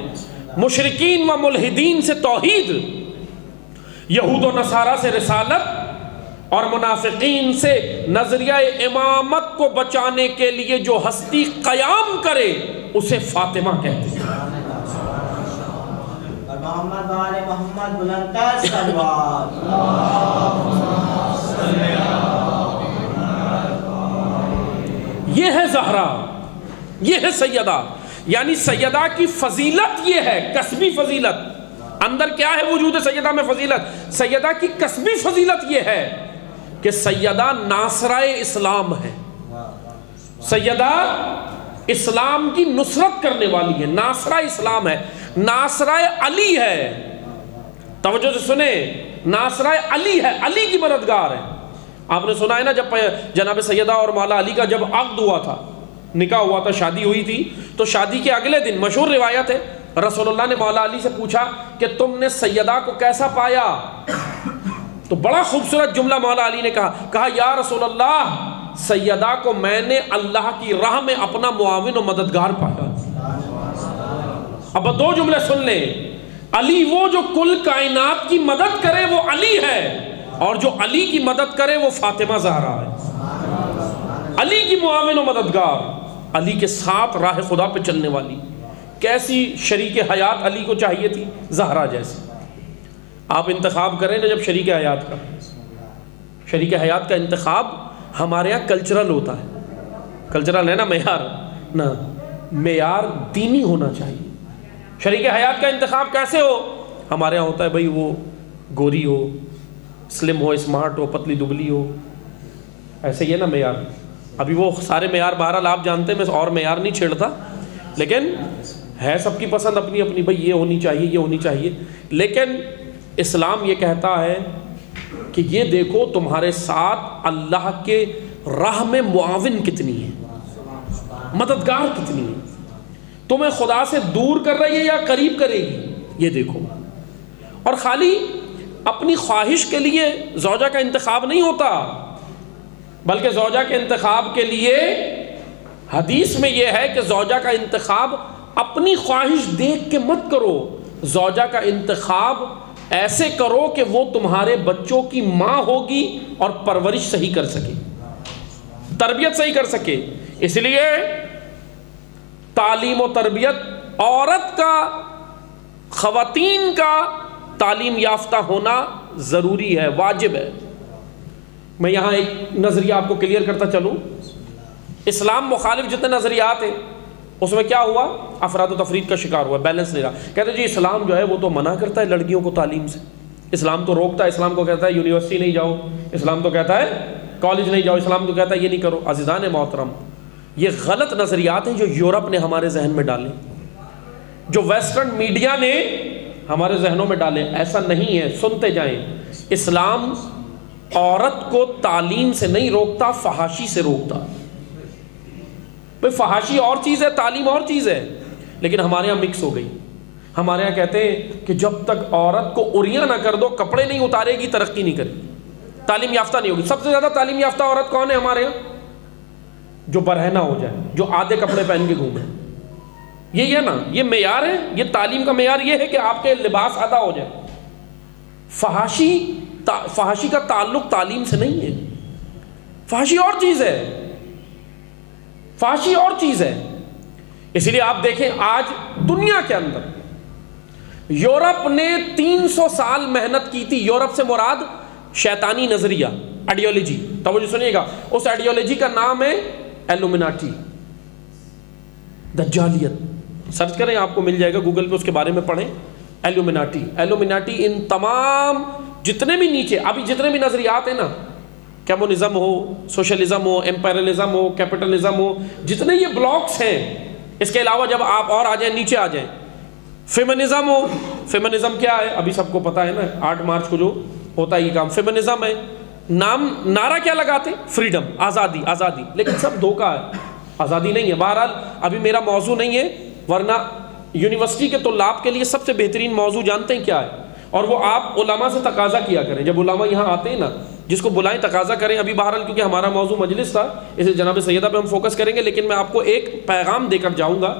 مشرکین و ملحدین سے توحید، یہود و نصارہ سے رسالت، اور منافقین سے نظریہ امامت کو بچانے کے لیے جو ہستی قیام کرے اسے فاطمہ کہتے ہیں۔ محمد والے محمد بلندتر صلوات۔ یہ ہے زہرا، یہ ہے سیدہ، یعنی سیدہ کی فضیلت یہ ہے، کسبی فضیلت۔ اندر کیا ہے وجود سیدہ میں فضیلت؟ سیدہ کی کسبی فضیلت یہ ہے کہ سیدہ ناصرہ اسلام ہے، سیدہ اسلام کی نصرت کرنے والی ہے، ناصرہ اسلام ہے، ناصرہ علی ہے۔ توجہ سے سنیں، ناصرہ علی ہے، علی کی مددگار ہے۔ آپ نے سنا ہے نا، جب جناب سیدہ اور مولا علی کا جب عقد ہوا تھا، نکاح ہوا تھا، شادی ہوئی تھی، تو شادی کے اگلے دن مشہور روایت ہے رسول اللہ نے مولا علی سے پوچھا کہ تم نے سیدہ کو کیسا پایا؟ تو بڑا خوبصورت جملہ مولا علی نے کہا یا رسول اللہ، سیدہ کو میں نے اللہ کی راہ میں اپنا معاون و مددگار پایا۔ اب دو جملے سن لیں، علی وہ جو کل کائنات کی مدد کرے وہ علی ہے، اور جو علی کی مدد کرے وہ فاطمہ زہرا ہے۔ علی کی معاون و مددگار، علی کے ساتھ راہ خدا پہ چلنے والی، کیسی شریک حیات علی کو چاہیے تھی؟ زہرا جیسی۔ آپ انتخاب کریں نا جب شریک حیات کا، شریک حیات کا انتخاب ہمارے یہاں کلچرل ہوتا ہے، کلچرل ہے نا معیار، نا معیار دینی ہونا چاہیے۔ شریک حیات کا انتخاب کیسے ہو؟ ہمارے یہاں ہوتا ہے بھئی وہ گوری ہو، سلم ہو، اسمارٹ ہو، پتلی دبلی ہو، ایسے ہی ہے نا معیار۔ ابھی وہ سارے معیار بہرحال آپ جانتے ہیں، میں اور معیار نہیں چھیڑتا، لیکن ہے سب کی پسند اپنی اپنی، بھئی یہ ہونی چاہیے، یہ ہونی چاہیے، لیکن اسلام یہ کہتا ہے کہ یہ دیکھو تمہارے ساتھ اللہ کے راہ میں معاون کتنی ہے، مددگار کتنی ہے، تمہیں خدا سے دور کر رہی ہے یا قریب کرے گی، یہ دیکھو۔ اور خالی اپنی خواہش کے لیے زوجہ کا انتخاب نہیں ہوتا، بلکہ زوجہ کے انتخاب کے لیے حدیث میں یہ ہے کہ زوجہ کا انتخاب اپنی خواہش دیکھ کے مت کرو، زوجہ کا انتخاب ایسے کرو کہ وہ تمہارے بچوں کی ماں ہوگی اور پرورش صحیح کر سکے، تربیت صحیح کر سکے۔ اس لیے تعلیم و تربیت عورت کا، خواتین کا تعلیم یافتہ ہونا ضروری ہے، واجب ہے۔ میں یہاں ایک نظریہ آپ کو کلیئر کرتا چلوں. اسلام مخالف جتنے نظریات ہیں اس میں کیا ہوا؟ افراد و تفرید کا شکار ہوا، بیلنس نہیں رہا. کہتے جی اسلام جو ہے وہ تو منع کرتا ہے لڑکیوں کو تعلیم سے، اسلام تو روکتا ہے، اسلام کو کہتا ہے یونیورسٹی نہیں جاؤ، اسلام تو کہتا ہے کالج نہیں جاؤ، اسلام تو کہتا ہے یہ نہیں کرو. عزیزان محترم، یہ غلط نظریات ہیں جو یورپ نے ہمارے ذہن میں ڈالے، جو ویسٹرن میڈیا نے ہمارے ذہنوں میں ڈالے. ایسا نہیں ہے، سنتے جائیں. اسلام عورت کو تعلیم سے نہیں روکتا، فحاشی سے روکتا. بھئی فحاشی اور چیز ہے، تعلیم اور چیز ہے. لیکن ہمارے یہاں مکس ہو گئی. ہمارے یہاں کہتے ہیں کہ جب تک عورت کو اریاں نہ کر دو، کپڑے نہیں اتارے گی، ترقی نہیں کرے گی، تعلیم یافتہ نہیں ہوگی. سب سے زیادہ تعلیم یافتہ عورت کون ہے ہمارے یہاں؟ جو برہنہ ہو جائے، جو آدھے کپڑے پہن کے گھومے. یہ ہے نا، یہ معیار ہے. یہ تعلیم کا معیار یہ ہے کہ آپ کے لباس آدھا ہو جائے. فحاشی کا تعلق تعلیم سے نہیں ہے. فحاشی اور چیز ہے، فحاشی اور چیز ہے. اس لیے آپ دیکھیں آج دنیا کے اندر یورپ نے 300 سال محنت کی تھی. یورپ سے مراد شیطانی نظریہ، آئیڈیالوجی. توجہ سنیے گا، اس آئیڈیالوجی کا نام ہے ایلومیناٹی، دجالیت. سرچ کریں، آپ کو مل جائے گا گوگل پہ، اس کے بارے میں پڑھیں. ایلومیناٹی، ایلومیناٹی ان تمام جتنے بھی نیچے ابھی جتنے بھی نظریات ہیں نا، کمیونزم ہو، سوشلزم ہو، امپیرلزم ہو، کیپٹلزم ہو، جتنے یہ بلاکس ہیں. اس کے علاوہ جب آپ اور آ جائیں، نیچے آ جائیں، فیمنزم ہو. فیمنزم کیا ہے؟ ابھی سب کو پتا ہے نا، 8 مارچ کو جو ہوتا ہے یہ کام فیمنزم ہے. نعرہ کیا لگاتے؟ فریڈم، آزادی، آزادی. لیکن سب دھوکہ ہے، آزادی نہیں ہے. بہرحال ابھی میرا موضوع نہیں ہے، ورنہ یونیورسٹی کے طلاب کے لیے سب سے بہترین موضوع جانتے ہیں کیا ہے؟ اور وہ آپ علماء سے تقاضا کیا کریں. جب علماء یہاں آتے ہیں نا، جس کو بلائیں، تقاضا کریں. ابھی بہرحال کیونکہ ہمارا موضوع مجلس تھا، اسے جناب سیدہ پہ ہم فوکس کریں گے، لیکن میں آپ کو ایک پیغام دے کر جاؤں گا.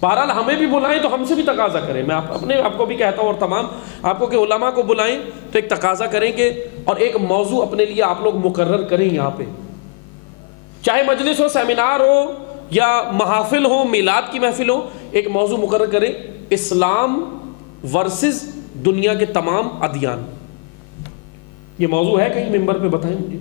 بہرحال ہمیں بھی بلائیں تو ہم سے بھی تقاضا کریں. میں اپنے آپ کو بھی کہتا ہوں اور تمام آپ کو کہ علماء کو بلائیں تو ایک تقاضا کریں کہ اور ایک موضوع اپنے لیے آپ لوگ مقرر کریں. یہاں پہ چاہے مجلس ہو، سیمینار ہو، یا محافل ہو، میلاد کی محفل ہو، ایک موضوع مقرر کریں: اسلام ورسز دنیا کے تمام ادیان. یہ موضوع ہے کہیں ممبر پہ؟ بتائیں مجھے،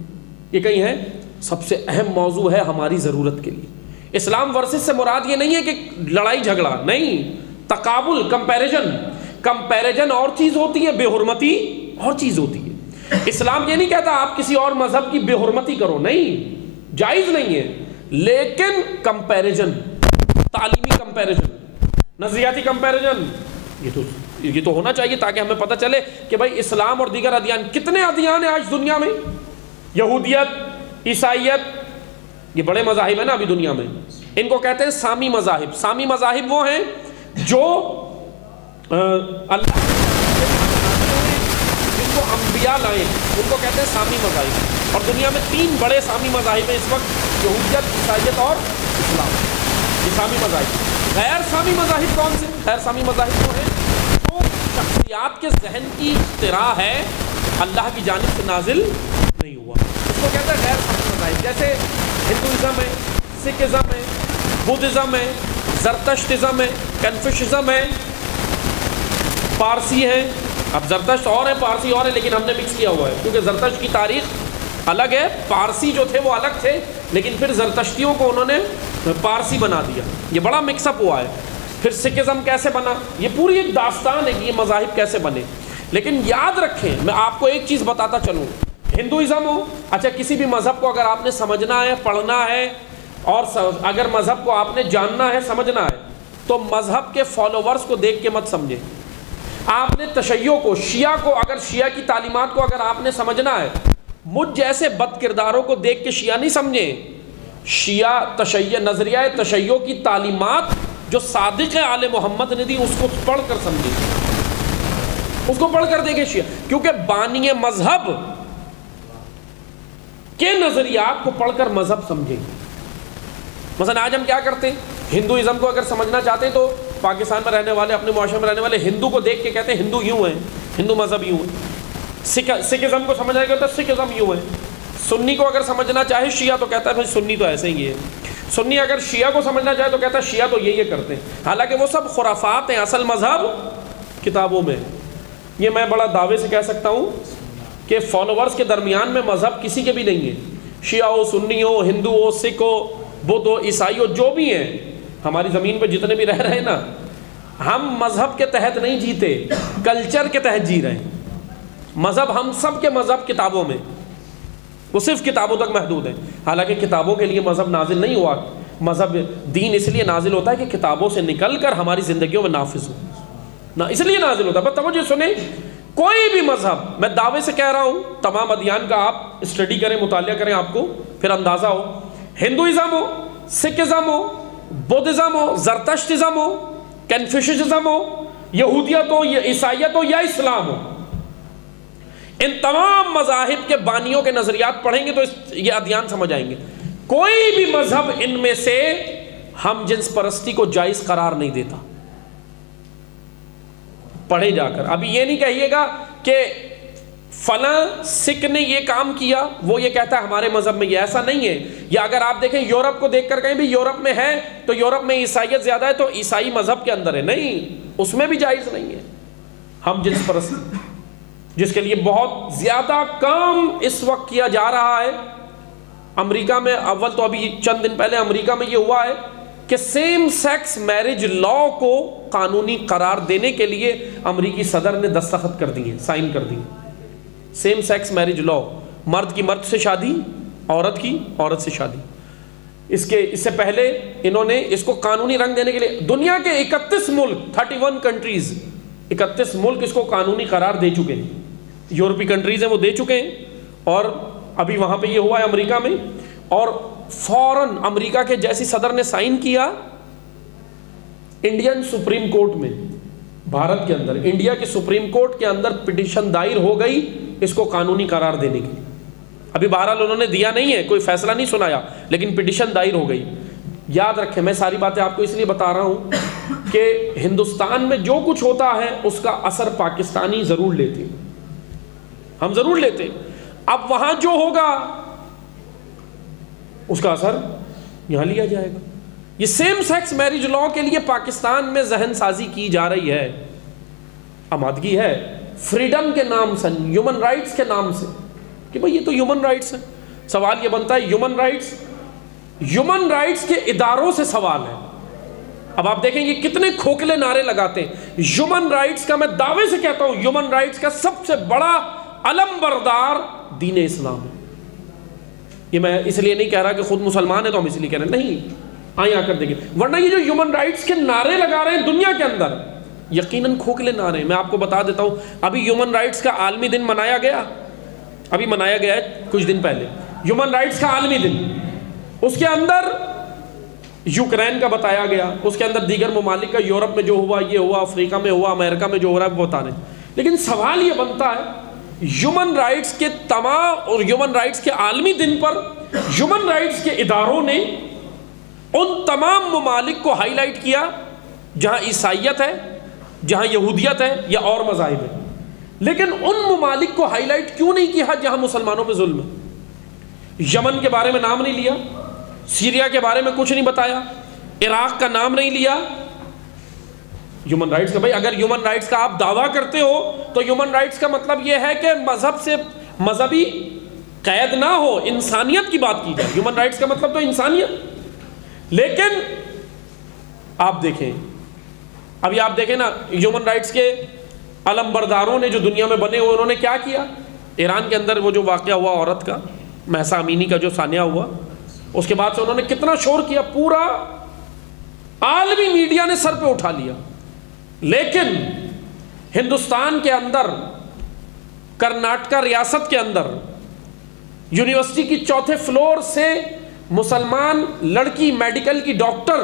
یہ کہیں ہے؟ سب سے اہم موضوع ہے ہماری ضرورت کے لیے. اسلام ورسز سے مراد یہ نہیں ہے کہ لڑائی جھگڑا، نہیں، تقابل، کمپیریجن اور چیز ہوتی ہے، بے حرمتی اور چیز ہوتی ہے. اسلام یہ نہیں کہتا آپ کسی اور مذہب کی بے حرمتی کرو، نہیں، جائز نہیں ہے. لیکن کمپیریجن، تعلیمی کمپیریجن، نظریاتی کمپیریجن، یہ تو ہونا چاہیے تاکہ ہمیں پتہ چلے کہ بھائی اسلام اور دیگر ادیان، کتنے ادیان ہیں آج دنیا میں؟ یہودیت، عیسائیت، یہ بڑے مذاہب ہیں نا ابھی دنیا میں. ان کو کہتے ہیں سامی مذاہب. سامی مذاہب وہ ہیں جو اللہ جن کو انبیاء لائیں، ان کو کہتے ہیں سامی مذاہب. اور دنیا میں 3 بڑے سامی مذاہب ہیں اس وقت: یہودیت، عیسائیت اور اسلام. یہ سامی مذاہب. غیر سامی مذاہب کون سے؟ غیر سامی مذاہب وہ ہیں جو شخصیات کے ذہن کی اختراع ہے، اللہ کی جانب سے نازل نہیں ہوا. اس کو کہتے ہیں غیر سامی مذاہب. جیسے ہندوازم ہے، سکھزم ہے، بدھزم ہے، زرتشتزم ہے، کنفیوشزم ہے، پارسی ہے. اب زرتشت اور ہے، پارسی اور ہے، لیکن ہم نے مکس کیا ہوا ہے کیونکہ زرتشت کی تاریخ الگ ہے. پارسی جو تھے وہ الگ تھے، لیکن پھر زرتشتیوں کو انہوں نے پارسی بنا دیا. یہ بڑا مکس اپ ہوا ہے. پھر سکھزم کیسے بنا، یہ پوری ایک داستان ہے کہ یہ مذاہب کیسے بنے. لیکن یاد رکھیں، میں آپ کو ایک چیز بتاتا چلوں. ہندوازم ہو، اچھا کسی بھی مذہب کو اگر آپ نے سمجھنا ہے، پڑھنا ہے، اور اگر مذہب کو آپ نے جاننا ہے، سمجھنا ہے، تو مذہب کے فالوورز کو دیکھ کے مت سمجھیں. آپ نے تشیع کو، شیعہ کو، اگر شیعہ کی تعلیمات کو اگر آپ نے سمجھنا ہے، مجھ جیسے بد کرداروں کو دیکھ کے شیعہ نہیں سمجھیں. شیعہ تشیع، نظریہ تشیع کی تعلیمات جو صادق آل محمد نے دی، اس کو پڑھ کر سمجھیں، اس کو پڑھ کر دیکھیں شیعہ. کیونکہ بانی مذہب کے نظریات کو پڑھ کر مذہب سمجھیں. مثلا آج ہم کیا کرتے ہیں، ہندوازم کو اگر سمجھنا چاہتے ہیں تو پاکستان میں رہنے والے، اپنے معاشرے میں رہنے والے ہندو کو دیکھ کے کہتے ہیں ہندو یوں ہیں، ہندو مذہب یوں ہے. سکھزم کو سمجھنا ہے تو سکھزم یوں ہے. سنی کو اگر سمجھنا چاہے شیعہ تو کہتا ہے بھائی سنی تو ایسے ہی ہے. سنی اگر شیعہ کو سمجھنا چاہے تو کہتا ہے شیعہ تو یہ کرتے ہیں. حالانکہ وہ سب خرافات ہیں، اصل مذہب کتابوں میں. یہ میں بڑا دعوے سے کہہ سکتا ہوں کہ فالوورز کے درمیان میں مذہب کسی کے بھی نہیں ہے، شیعہ ہو، سنی ہو، ہندو ہو، سکھ ہو، بدھ ہو، عیسائی ہو، جو بھی ہیں ہماری زمین پہ جتنے بھی رہ رہے ہیں نا، ہم مذہب کے تحت نہیں جیتے، کلچر کے تحت جی رہے ہیں۔ مذہب ہم سب کے مذہب کتابوں میں، وہ صرف کتابوں تک محدود ہیں، حالانکہ کتابوں کے لیے مذہب نازل نہیں ہوا۔ مذہب دین اس لیے نازل ہوتا ہے کہ کتابوں سے نکل کر ہماری زندگیوں میں نافذ ہو، نہ اس لیے نازل ہوتا ہے۔ بس توجہ سنیں، کوئی بھی مذہب، میں دعوے سے کہہ رہا ہوں، تمام ادیان کا آپ اسٹڈی کریں، مطالعہ کریں، آپ کو پھر اندازہ ہو، ہندوازم ہو، سکھزم ہو، بدھزم ہو، زرتشتزم ہو، کنفیوشزم ہو، یہودیت ہو، یا عیسائیت ہو، یا اسلام ہو، ان تمام مذاہب کے بانیوں کے نظریات پڑھیں گے تو یہ ادیان سمجھ آئیں گے۔ کوئی بھی مذہب ان میں سے ہم جنس پرستی کو جائز قرار نہیں دیتا۔ پڑھے جا کر، ابھی یہ نہیں کہیے گا کہ فلاں سکھ نے یہ کام کیا، وہ یہ کہتا ہے ہمارے مذہب میں یہ، ایسا نہیں ہے۔ یا اگر آپ دیکھیں یورپ کو دیکھ کر کہیں بھی یورپ میں ہے تو یورپ میں عیسائیت زیادہ ہے تو عیسائی مذہب کے اندر ہے، نہیں، اس میں بھی جائز نہیں ہے ہم جنس پرستی، جس کے لیے بہت زیادہ کام اس وقت کیا جا رہا ہے۔ امریکہ میں اول تو ابھی چند دن پہلے امریکہ میں یہ ہوا ہے کہ سیم سیکس میرج لا کو قانونی قرار دینے کے لیے امریکی صدر نے دستخط کر دیے، سائن کر دیے۔ سیم سیکس میرج لا، مرد کی مرد سے شادی، عورت کی عورت سے شادی۔ اس سے پہلے انہوں نے اس کو قانونی رنگ دینے کے لیے دنیا کے 31 ملک، 31 کنٹریز، 31 ملک اس کو قانونی قرار دے چکے ہیں۔ یورپی کنٹریز ہیں وہ دے چکے ہیں، اور ابھی وہاں پہ یہ ہوا ہے امریکہ میں، اور فوراً امریکہ کے جیسی صدر نے سائن کیا، انڈین سپریم کورٹ میں، بھارت کے اندر انڈیا کے سپریم کورٹ کے اندر پٹیشن دائر ہو گئی اس کو قانونی قرار دینے کی۔ ابھی بہرحال انہوں نے دیا نہیں ہے، کوئی فیصلہ نہیں سنایا، لیکن پٹیشن دائر ہو گئی۔ یاد رکھیں، میں ساری باتیں آپ کو اس لیے بتا رہا ہوں کہ ہندوستان میں جو کچھ ہوتا ہے اس کا اثر پاکستانی ضرور لیتے ہیں، ہم ضرور لیتے ہیں۔ اب وہاں جو ہوگا اس کا اثر یہاں لیا جائے گا۔ یہ سیم سیکس میرج لا کے لیے پاکستان میں ذہن سازی کی جا رہی ہے، آمادگی ہے، فریڈم کے نام سے، ہیومن رائٹس کے نام سے، کہ بھئی یہ تو ہیومن رائٹس ہیں۔ سوال یہ بنتا ہے ہیومن رائٹس کے اداروں سے سوال ہے۔ اب آپ دیکھیں یہ کتنے کھوکھلے نعرے لگاتے ہیں۔ ہیومن رائٹس کا، میں دعوے سے کہتا ہوں، ہیومن رائٹس کا سب سے بڑا علم بردار دین اسلام ہے۔ یہ میں اس لیے نہیں کہہ رہا کہ خود مسلمان ہے تو ہم اس لیے کہہ رہے ہیں، نہیں، آئیں آ کر دیکھیں۔ ورنہ یہ جو ہیومن رائٹس کے نعرے لگا رہے ہیں دنیا کے اندر، یقیناً کھوکھلے نعرے ہیں۔ میں آپ کو بتا دیتا ہوں، ابھی ہیومن رائٹس کا عالمی دن منایا گیا، ابھی منایا گیا ہے کچھ دن پہلے، ہیومن رائٹس کا عالمی دن۔ اس کے اندر یوکرین کا بتایا گیا، اس کے اندر دیگر ممالک کا، یورپ میں جو ہوا یہ ہوا، افریقہ میں ہوا، امریکہ میں جو ہو رہا ہے وہ بتا رہے ہیں۔ لیکن سوال یہ بنتا ہے، ہیومن رائٹس کے تمام، اور ہیومن رائٹس کے عالمی دن پر ہیومن رائٹس کے اداروں نے ان تمام ممالک کو ہائی لائٹ کیا جہاں عیسائیت ہے، جہاں یہودیت ہے یا اور مذاہب ہے، لیکن ان ممالک کو ہائی لائٹ کیوں نہیں کیا جہاں مسلمانوں پہ ظلم ہے؟ یمن کے بارے میں نام نہیں لیا، سیریا کے بارے میں کچھ نہیں بتایا، عراق کا نام نہیں لیا۔ ہیومن رائٹس کا، بھائی اگر ہیومن رائٹس کا آپ دعویٰ کرتے ہو تو ہیومن رائٹس کا مطلب یہ ہے کہ مذہب سے مذہبی قید نہ ہو، انسانیت کی بات کی جائے۔ ہیومن رائٹس کا مطلب تو انسانیت۔ لیکن آپ دیکھیں، ابھی آپ دیکھیں نا، ہیومن رائٹس کے علم برداروں نے جو دنیا میں بنے ہوئے، انہوں نے کیا کیا؟ ایران کے اندر وہ جو واقعہ ہوا عورت کا، مہسا امینی کا جو ثانیہ ہوا، اس کے بعد سے انہوں نے کتنا شور کیا، پورا عالمی میڈیا نے سر پہ اٹھا لیا۔ لیکن ہندوستان کے اندر، کرناٹکا ریاست کے اندر، یونیورسٹی کی 4تھے فلور سے مسلمان لڑکی، میڈیکل کی ڈاکٹر،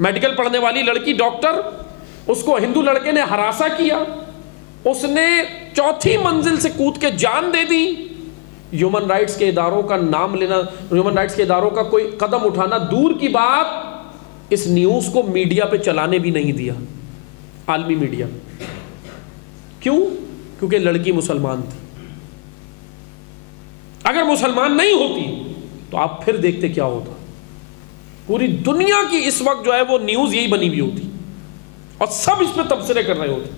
میڈیکل پڑھنے والی لڑکی ڈاکٹر، اس کو ہندو لڑکے نے ہراساں کیا، اس نے 4تھی منزل سے کود کے جان دے دی۔ ہیومن رائٹس کے اداروں کا نام لینا، ہیومن رائٹس کے اداروں کا کوئی قدم اٹھانا دور کی بات، اس نیوز کو میڈیا پہ چلانے بھی نہیں دیا، عالمی میڈیا۔ کیوں؟ کیونکہ لڑکی مسلمان تھی۔ اگر مسلمان نہیں ہوتی تو آپ پھر دیکھتے کیا ہوتا، پوری دنیا کی اس وقت جو ہے وہ نیوز یہی بنی ہوئی ہوتی اور سب اس پہ تبصرے کر رہے ہوتے۔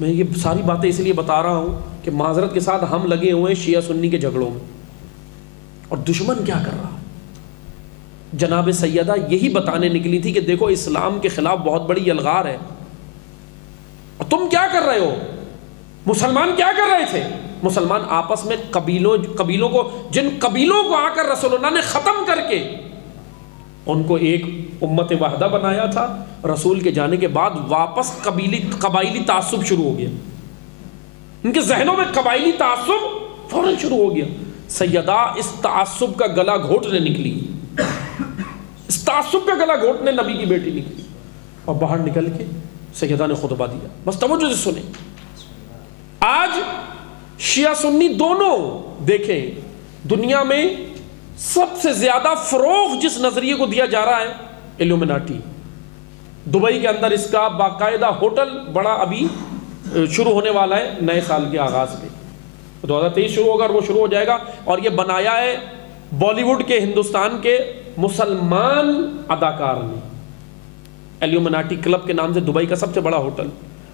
میں یہ ساری باتیں اس لیے بتا رہا ہوں کہ معذرت کے ساتھ ہم لگے ہوئے ہیں شیعہ سنی کے جھگڑوں میں، اور دشمن کیا کر رہا ہے؟ جناب سیدہ یہی بتانے نکلی تھی کہ دیکھو اسلام کے خلاف بہت بڑی یلغار ہے، اور تم کیا کر رہے ہو؟ مسلمان کیا کر رہے تھے؟ مسلمان آپس میں قبیلوں کو، جن قبیلوں کو آ کر رسول اللہ نے ختم کر کے ان کو ایک امت واحدہ بنایا تھا، رسول کے جانے کے بعد واپس قبائلی تعصب شروع ہو گیا، ان کے ذہنوں میں قبائلی تعصب فوراً شروع ہو گیا۔ سیدہ اس تعصب کا گلا گھونٹنے نکلی، اس تعصب کا گلا گھونٹنے نبی کی بیٹی نکلی، اور باہر نکل کے سیدہ نے خطبہ دیا۔ بس توجہ سے سنیں، آج شیعہ سنی دونوں دیکھیں، دنیا میں سب سے زیادہ فروغ جس نظریے کو دیا جا رہا ہے ایلومیناٹی۔ دبئی کے اندر اس کا باقاعدہ ہوٹل بڑا ابھی شروع ہونے والا ہے نئے سال کے آغاز میں، 2023 شروع ہوگا اور وہ شروع ہو جائے گا، اور یہ بنایا ہے بالی ووڈ کے، ہندوستان کے مسلمان اداکار نے، ایلومیناٹی کلب کے نام سے دبئی کا سب سے بڑا ہوٹل۔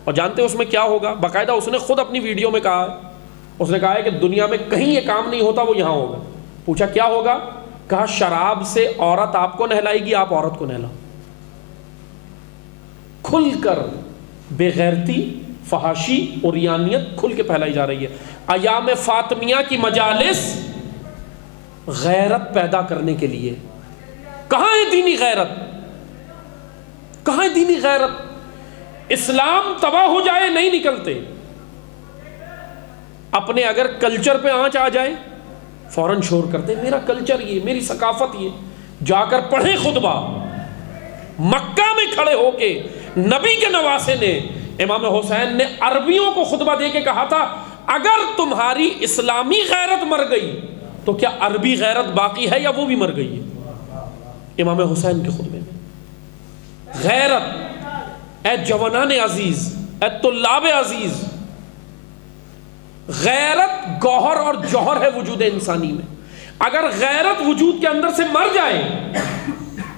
اور جانتے ہیں اس میں کیا ہوگا؟ باقاعدہ اس نے خود اپنی ویڈیو میں کہا ہے، اس نے کہا ہے کہ دنیا میں کہیں یہ کام نہیں ہوتا، وہ یہاں ہوگا۔ پوچھا کیا ہوگا؟ کہا شراب سے عورت آپ کو نہلائے گی، آپ عورت کو نہلاؤ۔ کھل کر بے غیرتی، فحاشی، عریانیت کھل کے پھیلائی جا رہی ہے۔ ایام فاطمیہ کی مجالس غیرت پیدا کرنے کے لیے، کہاں ہے دینی غیرت؟ کہاں ہے دینی غیرت؟ اسلام تباہ ہو جائے نہیں نکلتے، اپنے اگر کلچر پہ آنچ آ جائے فوراً شور کرتے میرا کلچر یہ، میری ثقافت یہ۔ جا کر پڑھیں خطبہ، مکہ میں کھڑے ہو کے نبی کے نواسے نے، امام حسین نے عربیوں کو خطبہ دے کے کہا تھا اگر تمہاری اسلامی غیرت مر گئی تو کیا عربی غیرت باقی ہے یا وہ بھی مر گئی ہے؟ امام حسین کے خطبے میں غیرت، اے جوانان عزیز، اے طلاب عزیز، غیرت گوہر اور جوہر ہے وجود انسانی میں۔ اگر غیرت وجود کے اندر سے مر جائے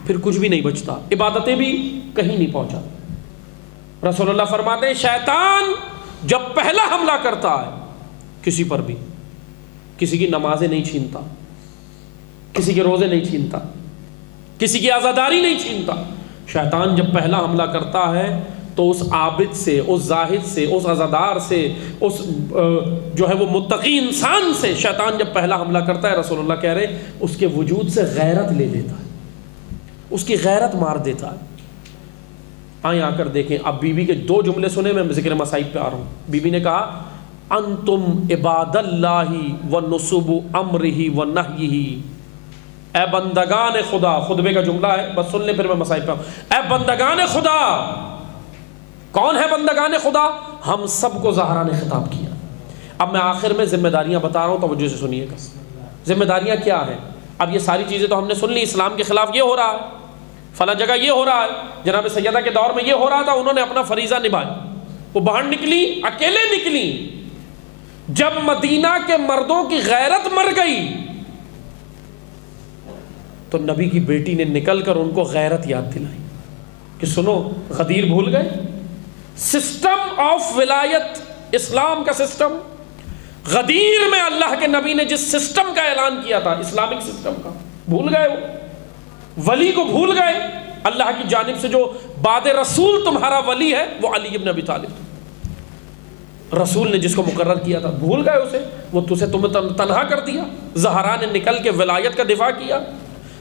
پھر کچھ بھی نہیں بچتا، عبادتیں بھی کہیں نہیں پہنچا۔ رسول اللہ فرماتے ہیں شیطان جب پہلا حملہ کرتا ہے کسی پر بھی، کسی کی نمازیں نہیں چھینتا، کسی کے روزے نہیں چھینتا، کسی کی عزاداری نہیں چھینتا، شیطان جب پہلا حملہ کرتا ہے تو اس عابد سے، اس زاہد سے، اس عزادار سے، اس جو ہے وہ متقی انسان سے شیطان جب پہلا حملہ کرتا ہے، رسول اللہ کہہ رہے ہیں اس کے وجود سے غیرت لے لیتا ہے، اس کی غیرت مار دیتا ہے۔ آئیں آ کر دیکھیں، اب بی بی کے 2 جملے سنے، میں ذکر مصائب پہ آ رہا ہوں۔ بی بی نے کہا انتم عباد اللہ ونصب امرہ ونہیہ، اے بندگان خدا، خطبے کا جملہ ہے بس سن لیں پھر میں مصائب پہ آؤں۔ اے بندگان خدا، کون ہے بندگان خدا؟ ہم سب کو زہرا نے خطاب کیا۔ اب میں آخر میں ذمہ داریاں بتا رہا ہوں، توجہ سے سنیے گا۔ ذمہ داریاں کیا ہیں؟ اب یہ ساری چیزیں تو ہم نے سن لی، اسلام کے خلاف یہ ہو رہا ہے، فلاں جگہ یہ ہو رہا ہے، جناب سیدہ کے دور میں یہ ہو رہا تھا، انہوں نے اپنا فریضہ نبھایا، وہ باہر نکلی، اکیلے نکلی۔ جب مدینہ کے مردوں کی غیرت مر گئی تو نبی کی بیٹی نے نکل کر ان کو غیرت یاد دلائی کہ سنو، غدیر بھول گئے؟ سسٹم آف ولایت، اسلام کا سسٹم، غدیر میں اللہ کے نبی نے جس سسٹم کا اعلان کیا تھا، اسلامک سسٹم کا، بھول گئے؟ وہ ولی کو بھول گئے؟ اللہ کی جانب سے جو بعد رسول تمہارا ولی ہے وہ علی ابن ابی طالب، رسول نے جس کو مقرر کیا تھا، بھول گئے اسے؟ وہ تمہیں تنہا کر دیا۔ زہرا نے نکل کے ولایت کا دفاع کیا،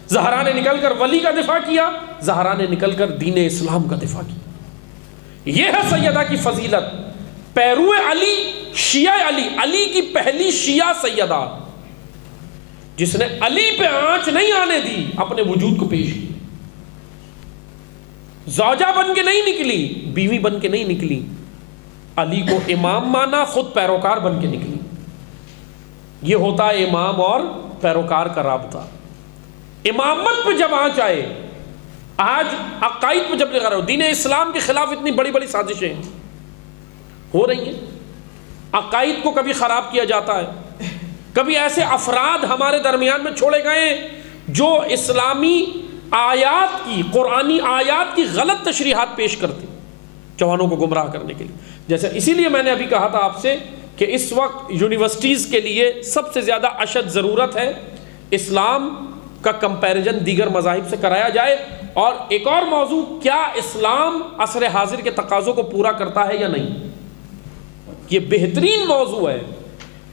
زہرا نے نکل کر ولی کا دفاع کیا، زہرا نے نکل کر دین اسلام کا دفاع کیا۔ یہ ہے سیدہ کی فضیلت، پیرو علی، شیعہ علی، علی کی پہلی شیعہ سیدہ جس نے علی پہ آنچ نہیں آنے دی، اپنے وجود کو پیش کی، زوجہ بن کے نہیں نکلی، بیوی بن کے نہیں نکلی، علی کو امام مانا، خود پیروکار بن کے نکلی۔ یہ ہوتا ہے امام اور پیروکار کا رابطہ۔ امامت پہ جب آنچ آئے، آج عقائد پہ جب لگا رہا ہو، دین اسلام کے خلاف اتنی بڑی بڑی سازشیں ہو رہی ہیں، عقائد کو کبھی خراب کیا جاتا ہے، کبھی ایسے افراد ہمارے درمیان میں چھوڑے گئے جو اسلامی آیات کی، قرآنی آیات کی غلط تشریحات پیش کرتے، جوانوں کو گمراہ کرنے کے لیے. جیسے اسی لیے میں نے ابھی کہا تھا آپ سے کہ اس وقت یونیورسٹیز کے لیے سب سے زیادہ اشد ضرورت ہے اسلام کا کمپیریزن دیگر مذاہب سے کرایا جائے. اور ایک اور موضوع, کیا اسلام عصر حاضر کے تقاضوں کو پورا کرتا ہے یا نہیں؟ یہ بہترین موضوع ہے.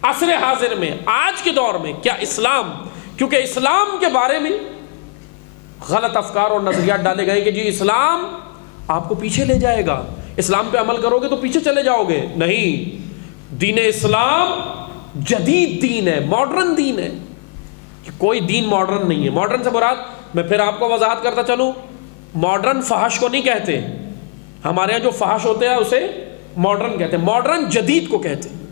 عصر حاضر میں, آج کے دور میں کیا اسلام, کیونکہ اسلام کے بارے میں غلط افکار اور نظریات ڈالے گئے کہ جی اسلام آپ کو پیچھے لے جائے گا, اسلام پہ عمل کرو گے تو پیچھے چلے جاؤ گے. نہیں, دین اسلام جدید دین ہے, ماڈرن دین ہے. کوئی دین ماڈرن نہیں ہے. ماڈرن سے مراد, میں پھر آپ کو وضاحت کرتا چلوں, ماڈرن فحش کو نہیں کہتے. ہمارے یہاں جو فحش ہوتے ہیں اسے ماڈرن کہتے ہیں. ماڈرن جدید کو کہتے ہیں.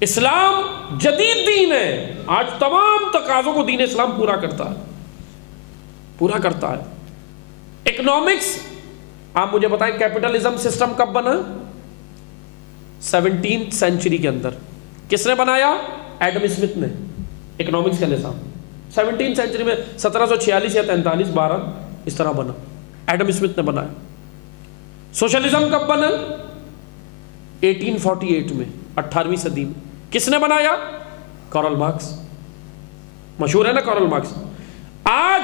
اسلام جدید دین ہے, آج تمام تقاضوں کو دین اسلام پورا کرتا ہے, پورا کرتا ہے. اکنامکس, آپ مجھے بتائیں کیپٹلزم سسٹم کب بنا؟ 17 سینچری کے اندر. کس نے بنایا؟ ایڈم اسمتھ نے. اکنامکس کا نظام 17 سینچری میں 1746 یا 43 12 اس طرح بنا, ایڈم اسمتھ نے بنایا. سوشلزم کب بنا؟ 1848 میں, 18ویں صدی میں. کس نے بنایا؟ Karl Marx. مشہور ہے نا کارل مارکس. آج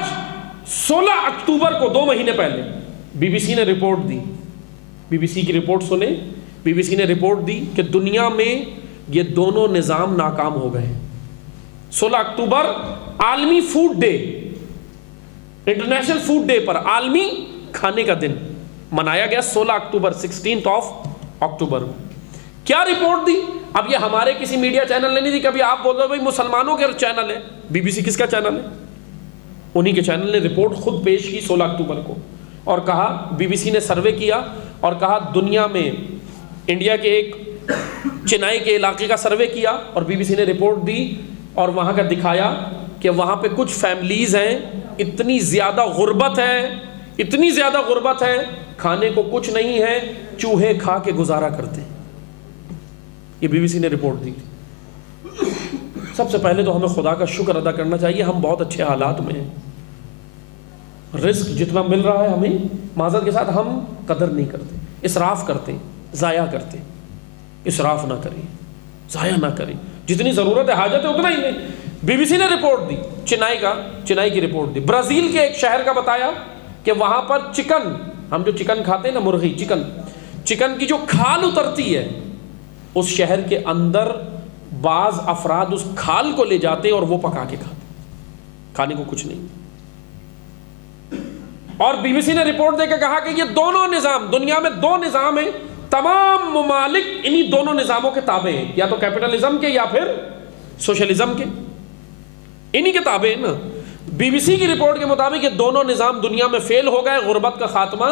16 اکتوبر کو 2 مہینے پہلے بی بی سی نے رپورٹ دی, بی بی سی کی رپورٹ سنیں, بی بی سی نے رپورٹ دی کہ دنیا میں یہ دونوں نظام ناکام ہو گئے. 16 اکتوبر عالمی food day, international food day پر, عالمی کھانے کا دن منایا گیا 16 اکتوبر, 16 اکتوبر. کیا رپورٹ دی؟ اب یہ ہمارے کسی میڈیا چینل نے نہیں دی. کبھی آپ بول رہے ہو بھائی مسلمانوں کے چینل ہے, بی بی سی کس کا چینل ہے؟ انہی کے چینل نے رپورٹ خود پیش کی 16 اکتوبر کو, اور کہا, بی بی سی نے سروے کیا اور کہا دنیا میں, انڈیا کے ایک چنائی کے علاقے کا سروے کیا اور بی بی سی نے رپورٹ دی اور وہاں کا دکھایا کہ وہاں پہ کچھ فیملیز ہیں, اتنی زیادہ غربت ہے, اتنی زیادہ غربت ہے, کھانے کو کچھ نہیں ہے, چوہے کھا کے گزارا کرتے. یہ بی بی سی نے رپورٹ دی. سب سے پہلے تو ہمیں خدا کا شکر ادا کرنا چاہیے, ہم بہت اچھے حالات میں ہیں. رزق جتنا مل رہا ہے ہمیں, معذرت کے ساتھ ہم قدر نہیں کرتے, اسراف کرتے, ضائع کرتے. اسراف نہ کریں, ضائع نہ کریں, جتنی ضرورت ہے, حاجت ہے, اتنا ہی نہیں. بی بی سی نے رپورٹ دی, چنائی کی رپورٹ دی. برازیل کے ایک شہر کا بتایا کہ وہاں پر چکن, ہم جو چکن کھاتے ہیں نا, مرغی, چکن کی جو کھال اترتی ہے, اس شہر کے اندر بعض افراد اس کھال کو لے جاتے اور وہ پکا کے کھاتے, کھانے کو کچھ نہیں. اور بی بی سی نے رپورٹ دے کے کہا کہ یہ دونوں نظام, دنیا میں 2 نظام ہیں, تمام ممالک انہی دونوں نظاموں کے تابع ہیں, یا تو کیپٹلزم کے یا پھر سوشلزم کے, انہی کے تابع ہیں نا. بی بی سی کی رپورٹ کے مطابق یہ دونوں نظام دنیا میں فیل ہو گئے, غربت کا خاتمہ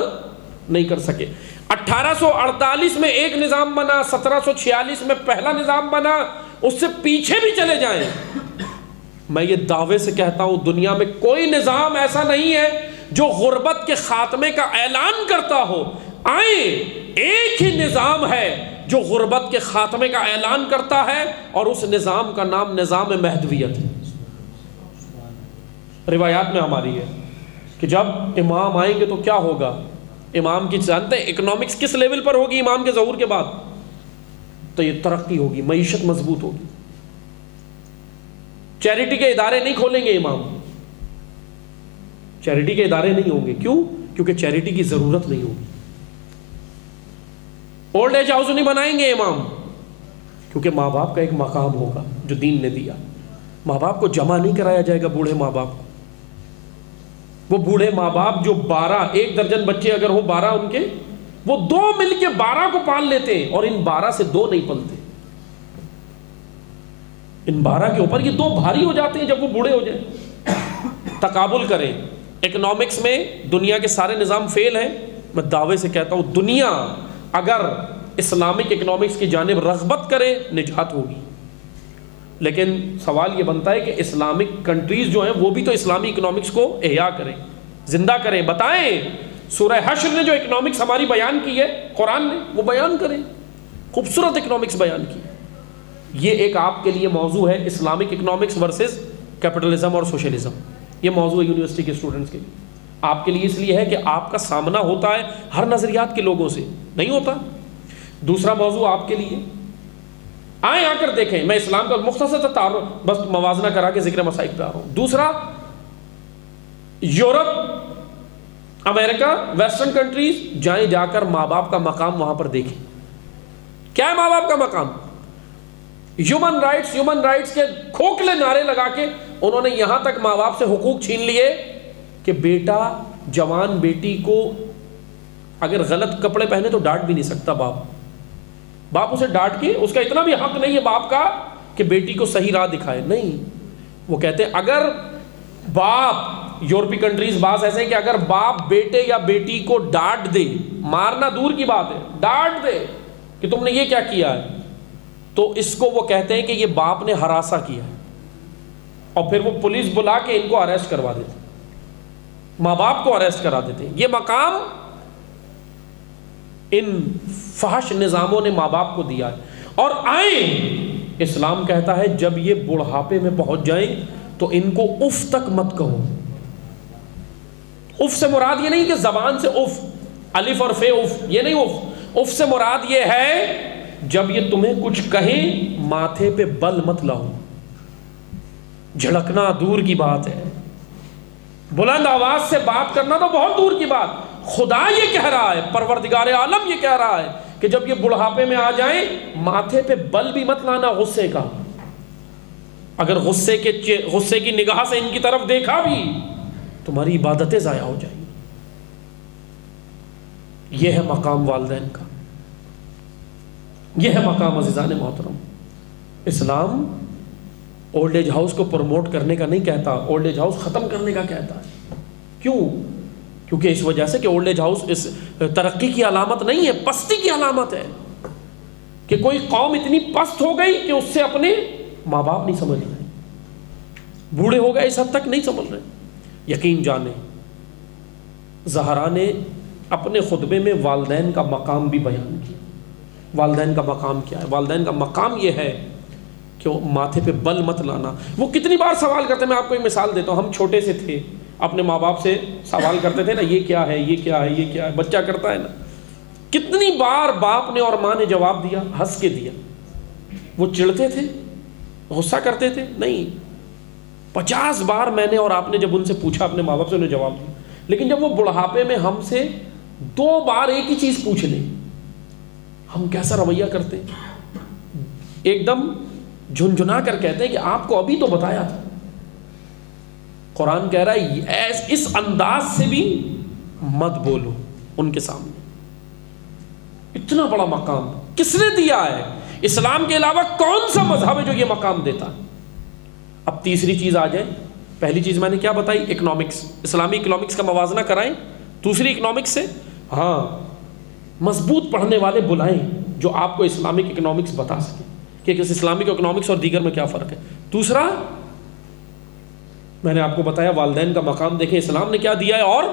نہیں کر سکے. 1848 میں ایک نظام بنا, 1746 میں پہلا نظام بنا, اس سے پیچھے بھی چلے جائیں, میں یہ دعوے سے کہتا ہوں دنیا میں کوئی نظام ایسا نہیں ہے جو غربت کے خاتمے کا اعلان کرتا ہو. آئیں, ایک ہی نظام ہے جو غربت کے خاتمے کا اعلان کرتا ہے, اور اس نظام کا نام نظام مہدویت ہے. روایات میں ہماری ہے کہ جب امام آئیں گے تو کیا ہوگا. امام کی جانتے ہیں اکنامکس کس لیول پر ہوگی امام کے ظہور کے بعد؟ تو یہ ترقی ہوگی, معیشت مضبوط ہوگی. چیریٹی کے ادارے نہیں کھولیں گے امام, چیریٹی کے ادارے نہیں ہوں گے. کیوں؟ کیونکہ چیریٹی کی ضرورت نہیں ہوگی. اولڈ ایج ہاؤس نہیں بنائیں گے امام, کیونکہ ماں باپ کا ایک مقام ہوگا جو دین نے دیا. ماں باپ کو جمع نہیں کرایا جائے گا, بوڑھے ماں باپ کو. وہ بوڑھے ماں باپ جو 12, 1 درجن بچے اگر ہو 12 ان کے, وہ 2 مل کے 12 کو پال لیتے ہیں, اور ان 12 سے 2 نہیں پلتے. ان 12 کے اوپر یہ 2 بھاری ہو جاتے ہیں جب وہ بوڑھے ہو جائیں. تقابل کریں. اکنامکس میں دنیا کے سارے نظام فیل ہیں. میں دعوے سے کہتا ہوں دنیا اگر اسلامک اکنامکس کی جانب رغبت کرے, نجات ہوگی. لیکن سوال یہ بنتا ہے کہ اسلامک کنٹریز جو ہیں وہ بھی تو اسلامی اکنامکس کو احیا کریں, زندہ کریں, بتائیں. سورہ حشر نے جو اکنامکس ہماری بیان کی ہے قرآن نے, وہ بیان کریں. خوبصورت اکنامکس بیان کی. یہ ایک آپ کے لیے موضوع ہے, اسلامک اکنامکس ورسز کیپٹلزم اور سوشلزم. یہ موضوع ہے یونیورسٹی کے اسٹوڈنٹس کے لیے. آپ کے لیے اس لیے ہے کہ آپ کا سامنا ہوتا ہے ہر نظریات کے لوگوں سے, نہیں ہوتا. دوسرا موضوع آپ کے لیے، آئیں آ کر دیکھیں، میں اسلام کا مختصر سا تعارف بس موازنہ کرا کے ذکر مسائل پہ آ رہا ہوں. دوسرا، یورپ، امریکہ، ویسٹرن کنٹریز جائیں، جا کر ماں باپ کا مقام وہاں پر دیکھیں. کیا ہے ماں باپ کا مقام؟ ہیومن رائٹس کے کھوکھلے نعرے لگا کے انہوں نے یہاں تک ماں باپ سے حقوق چھین لیے کہ بیٹا، جوان بیٹی کو اگر غلط کپڑے پہنے تو ڈانٹ بھی نہیں سکتا باپ اسے ڈانٹ کے، اس کا اتنا بھی حق نہیں ہے باپ کا کہ بیٹی کو صحیح راہ دکھائے. نہیں، وہ کہتے ہیں اگر باپ، یورپی کنٹریز بعض ایسے ہیں کہ اگر باپ بیٹے یا بیٹی کو ڈانٹ دے، مارنا دور کی بات ہے، ڈانٹ دے کہ تم نے یہ کیا کیا ہے، تو اس کو وہ کہتے ہیں کہ یہ باپ نے ہراساں کیا ہے، اور پھر وہ پولیس بلا کے ان کو اریسٹ کروا دیتے ہیں، ماں باپ کو اریسٹ کرا دیتے ہیں. یہ مقام ان فحش نظاموں نے ماں باپ کو دیا ہے. اور آئیں، اسلام کہتا ہے جب یہ بڑھاپے میں پہنچ جائیں تو ان کو اف تک مت کہو. اف سے مراد یہ نہیں کہ زبان سے اف، الف اور فے اف، یہ نہیں. اف سے مراد یہ ہے جب یہ تمہیں کچھ کہیں ماتھے پہ بل مت لاؤ. جھڑکنا دور کی بات ہے، بلند آواز سے بات کرنا تو بہت دور کی بات. خدا یہ کہہ رہا ہے، پروردگار عالم یہ کہہ رہا ہے کہ جب یہ بڑھاپے میں آ جائیں ماتھے پہ بل بھی مت لانا غصے کا. اگر غصے کی نگاہ سے ان کی طرف دیکھا بھی تمہاری عبادتیں ضائع ہو جائیں. یہ ہے مقام والدین کا، یہ ہے مقام عزیزان محترم. اسلام اولڈ ایج ہاؤس کو پروموٹ کرنے کا نہیں کہتا، اولڈ ایج ہاؤس ختم کرنے کا کہتا ہے. کیوں؟ کیونکہ اس وجہ سے کہ اولڈ ایج ہاؤس اس ترقی کی علامت نہیں ہے، پستی کی علامت ہے. کہ کوئی قوم اتنی پست ہو گئی کہ اس سے اپنے ماں باپ نہیں سمجھ رہے، بوڑھے ہو گئے اس حد تک نہیں سمجھ رہے. یقین جانیں زہرا نے اپنے خطبے میں والدین کا مقام بھی بیان کیا. والدین کا مقام کیا ہے؟ والدین کا مقام یہ ہے کہ وہ ماتھے پہ بل مت لانا. وہ کتنی بار سوال کرتے ہیں، میں آپ کو ایک مثال دیتا ہوں. ہم چھوٹے سے تھے، اپنے ماں باپ سے سوال کرتے تھے نا، یہ کیا ہے، یہ کیا ہے، یہ کیا ہے. بچہ کرتا ہے نا. کتنی بار باپ نے اور ماں نے جواب دیا؟ ہنس کے دیا. وہ چڑھتے تھے، غصہ کرتے تھے؟ نہیں. 50 بار میں نے اور آپ نے جب ان سے پوچھا اپنے ماں باپ سے، انہیں جواب دیا. لیکن جب وہ بڑھاپے میں ہم سے 2 بار ایک ہی چیز پوچھ لیں، ہم کیسا رویہ کرتے ہیں؟ ایک دم جھنجھنا کر کہتے ہیں کہ آپ کو ابھی تو بتایا تھا. قرآن کہہ رہا ہے اس انداز سے بھی مت بولو ان کے سامنے. اتنا بڑا مقام کس نے دیا ہے؟ اسلام کے علاوہ کون سا مذہب ہے جو یہ مقام دیتا ہے؟ اب تیسری چیز آ جائے. پہلی چیز میں نے کیا بتائی؟ اکنامکس. اسلامی اکنامکس کا موازنہ کرائیں دوسری اکنامکس سے. ہاں، مضبوط پڑھنے والے بلائیں جو آپ کو اسلامک اکنامکس بتا سکیں کہ اسلامک اکنامکس اور دیگر میں کیا فرق ہے. دوسرا، میں نے آپ کو بتایا والدین کا مقام دیکھیں اسلام نے کیا دیا ہے اور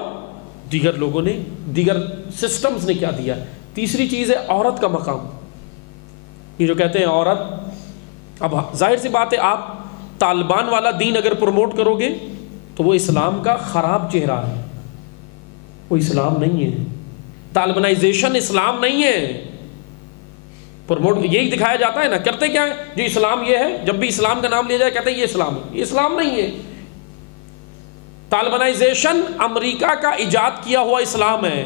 دیگر لوگوں نے، دیگر سسٹمز نے کیا دیا ہے. تیسری چیز ہے عورت کا مقام. یہ جو کہتے ہیں عورت، اب ظاہر سی بات ہے آپ طالبان والا دین اگر پروموٹ کرو گے تو وہ اسلام کا خراب چہرہ ہے، وہ اسلام نہیں ہے. طالبانائزیشن اسلام نہیں ہے. پروموٹ یہی دکھایا جاتا ہے نا. کرتے کیا ہے جو اسلام یہ ہے، جب بھی اسلام کا نام لیا جائے کہتے ہیں یہ اسلام ہے. یہ اسلام نہیں ہے. طالبانائزیشن امریکہ کا ایجاد کیا ہوا اسلام ہے،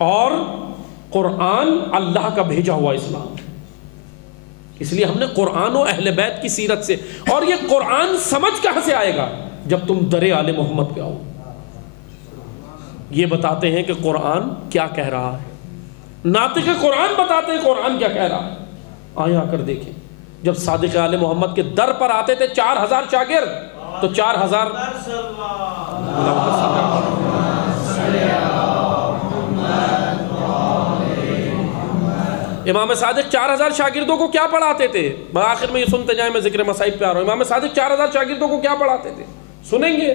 اور قرآن اللہ کا بھیجا ہوا اسلام. اس لیے ہم نے قرآن و اہل بیت کی سیرت سے، اور یہ قرآن سمجھ کہاں سے آئے گا جب تم در آل محمد پہ آؤ. یہ بتاتے ہیں کہ قرآن کیا کہہ رہا ہے. ناطق قرآن بتاتے ہیں قرآن کیا کہہ رہا ہے. آئیں آ کر دیکھیں. جب صادق آل محمد کے در پر آتے تھے 4000 شاگرد، تو 4000 امام صادق 4000 شاگردوں کو کیا پڑھاتے تھے؟ آخر میں یہ سنتے جائیں، میں ذکر مصائب پہ آ رہا ہوں. امام صادق 4000 شاگردوں کو کیا پڑھاتے تھے؟ سنیں گے.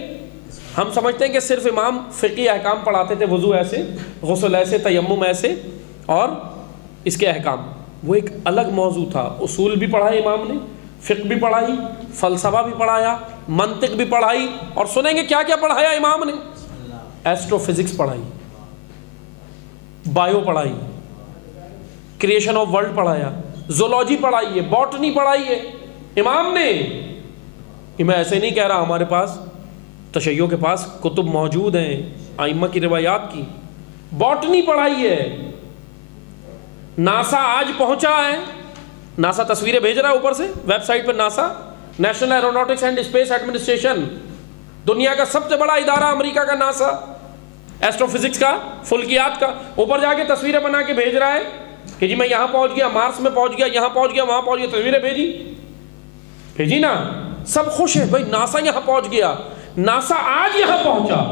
ہم سمجھتے ہیں کہ صرف امام فقہی احکام پڑھاتے تھے، وضو ایسے، غسل ایسے، تیمم ایسے، اور اس کے احکام. وہ ایک الگ موضوع تھا. اصول بھی پڑھائے امام نے، فقہ بھی پڑھائی، فلسفہ بھی پڑھایا، منطق بھی پڑھائی، اور سنیں گے کیا کیا پڑھایا امام نے؟ ایسٹرو فزکس پڑھائی. بایو پڑھائی, کریشن آف ورلڈ پڑھایا, زولوجی پڑھائی ہے, باٹنی پڑھائی ہے امام نے. کہ میں ایسے نہیں کہہ رہا, ہمارے پاس تشیع کے پاس کتب موجود ہیں ائمہ کی روایات کی. باٹنی پڑھائی ہے. ناسا آج پہنچا ہے, ناسا تصویریں بھیج رہا ہے اوپر سے ویب سائٹ پہ. NASA national aeronautics and space administration, دنیا کا سب سے بڑا ادارہ امریکہ کا ناسا, ایسٹرو فزکس کا, فلکیات کا, اوپر جا کے تصویریں بنا کے بھیج رہا ہے کہ جی میں یہاں پہنچ گیا, مارس میں پہنچ گیا, یہاں پہنچ گیا, وہاں پہنچ گیا. تصویریں بھیجی نا, سب خوش ہیں بھائی ناسا یہاں پہنچ گیا. ناسا آج یہاں پہنچا.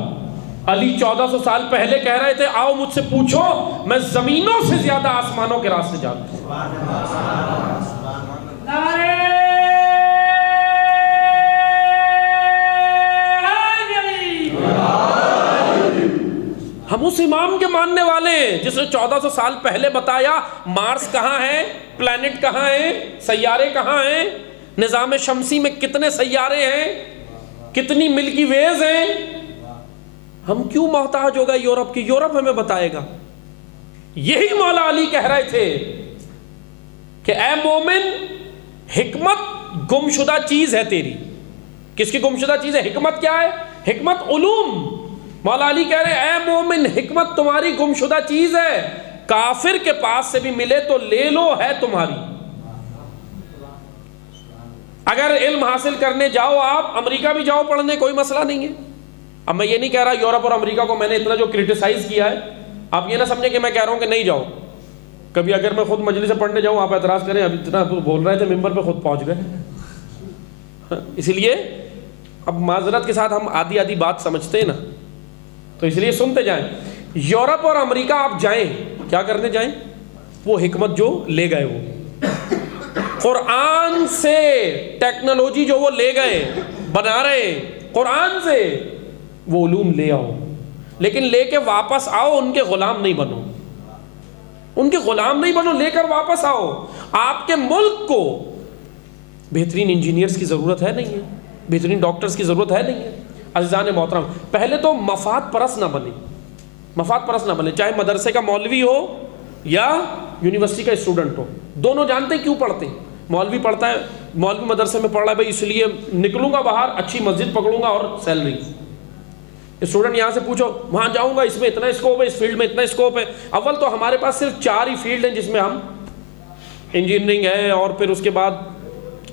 علی 1400 سال پہلے کہہ رہے تھے آؤ مجھ سے پوچھو, میں زمینوں سے زیادہ آسمانوں کے راستے جانتا ہوں. ہم اس امام کے ماننے والے ہیں جس نے 1400 سال پہلے بتایا مارس کہاں ہے, پلانٹ کہاں ہے, سیارے کہاں ہیں, نظام شمسی میں کتنے سیارے ہیں, کتنی ملکی ویز ہیں. ہم کیوں محتاج ہوگا یورپ کی؟ یورپ ہمیں بتائے گا. یہی مولا علی کہہ رہے تھے کہ اے مومن, حکمت گمشدہ چیز ہے تیری. کس کی گمشدہ چیز ہے؟ حکمت. کیا ہے حکمت؟ علوم. مولا علی کہہ رہے اے مومن, حکمت تمہاری گمشدہ چیز ہے, کافر کے پاس سے بھی ملے تو لے لو, ہے تمہاری. اگر علم حاصل کرنے جاؤ, آپ امریکہ بھی جاؤ پڑھنے, کوئی مسئلہ نہیں ہے. اب میں یہ نہیں کہہ رہا یورپ اور امریکہ کو میں نے اتنا جو کرٹیسائز کیا ہے, آپ یہ نہ سمجھیں کہ میں کہہ رہا ہوں کہ نہیں جاؤ. کبھی اگر میں خود مجلس سے پڑھنے جاؤں آپ اعتراض کریں, اب اتنا بول رہے تھے ممبر پہ خود پہنچ گئے. اسی لیے اب معذرت کے ساتھ ہم آدھی آدھی بات سمجھتے ہیں نا, تو اس لیے سنتے جائیں. یورپ اور امریکہ آپ جائیں, کیا کرنے جائیں؟ وہ حکمت جو لے گئے, وہ قرآن سے ٹیکنالوجی جو وہ لے گئے بنا رہے, قرآن سے وہ علوم لے آؤ. لیکن لے کے واپس آؤ, ان کے غلام نہیں بنو, ان کے غلام نہیں بنو, لے کر واپس آؤ. آپ کے ملک کو بہترین انجینئرز کی ضرورت ہے نہیں ہے, بہترین ڈاکٹرز کی ضرورت ہے نہیں ہے. عزیزان محترم, پہلے تو مفاد پرست نہ بنے, مفاد پرست نہ بنے, چاہے مدرسے کا مولوی ہو یا یونیورسٹی کا اسٹوڈنٹ ہو. دونوں جانتے کیوں پڑھتے ہیں. مولوی پڑھتا ہے, مولوی مدرسے میں پڑھ رہا ہے بھائی اس لیے نکلوں گا باہر, اچھی مسجد پکڑوں گا اور سیلری. اسٹوڈنٹ یہاں سے پوچھو وہاں جاؤں گا, اس میں اتنا اسکوپ ہے, اس فیلڈ میں اتنا اسکوپ ہے. اول تو ہمارے پاس صرف 4 ہی فیلڈ ہیں جس میں ہم, انجینئرنگ ہے اور پھر اس کے بعد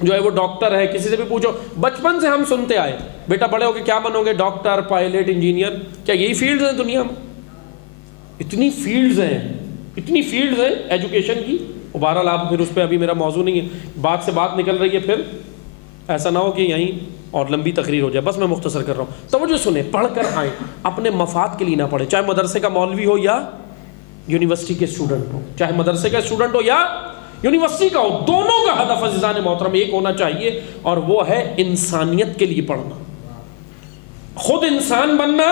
جو ہے وہ ڈاکٹر ہے. کسی سے بھی پوچھو, بچپن سے ہم سنتے آئے بیٹا بڑے ہو کے کیا بنو گے؟ Doctor, pilot, engineer. کیا یہی فیلڈز ہیں دنیا میں؟ اتنی فیلڈز ہیں, اتنی فیلڈز ہیں ایجوکیشن کی. بہرحال آپ پھر اس پہ ابھی میرا موضوع نہیں ہے, بات سے بات نکل رہی ہے, پھر ایسا نہ ہو کہ یہیں اور لمبی تقریر ہو جائے. بس میں مختصر کر رہا ہوں. توجہ سنیں, پڑھ کر آئیں, اپنے مفاد کے لیے نہ پڑھیں. چاہے مدرسے کا مولوی ہو یا یونیورسٹی کے اسٹوڈنٹ ہو, چاہے مدرسے کا اسٹوڈنٹ ہو یا یونیورسٹی کا ہو, دونوں کا ہدف عزیزان محترم ایک ہونا چاہیے, اور وہ ہے انسانیت کے لیے پڑھنا, خود انسان بننا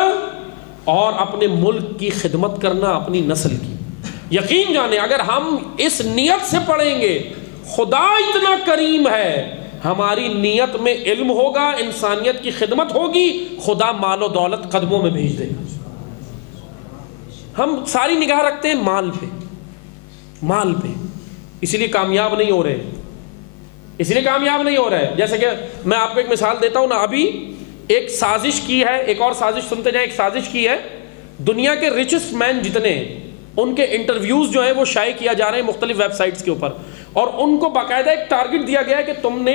اور اپنے ملک کی خدمت کرنا, اپنی نسل کی. یقین جانیں اگر ہم اس نیت سے پڑھیں گے, خدا اتنا کریم ہے, ہماری نیت میں علم ہوگا, انسانیت کی خدمت ہوگی, خدا مال و دولت قدموں میں بھیج دے گا. ہم ساری نگاہ رکھتے ہیں مال پہ, مال پہ, اسی لیے کامیاب نہیں ہو رہے, اسی لیے کامیاب نہیں ہو رہے. جیسے کہ میں آپ کو ایک مثال دیتا ہوں نا, ابھی ایک سازش کی ہے, ایک اور سازش سنتے جائیں. ایک سازش کی ہے, دنیا کے ریچسٹ مین جتنے ہیں ان کے انٹرویوز جو ہیں وہ شائع کیا جا رہے ہیں مختلف ویب سائٹس کے اوپر, اور ان کو باقاعدہ ایک ٹارگٹ دیا گیا ہے کہ تم نے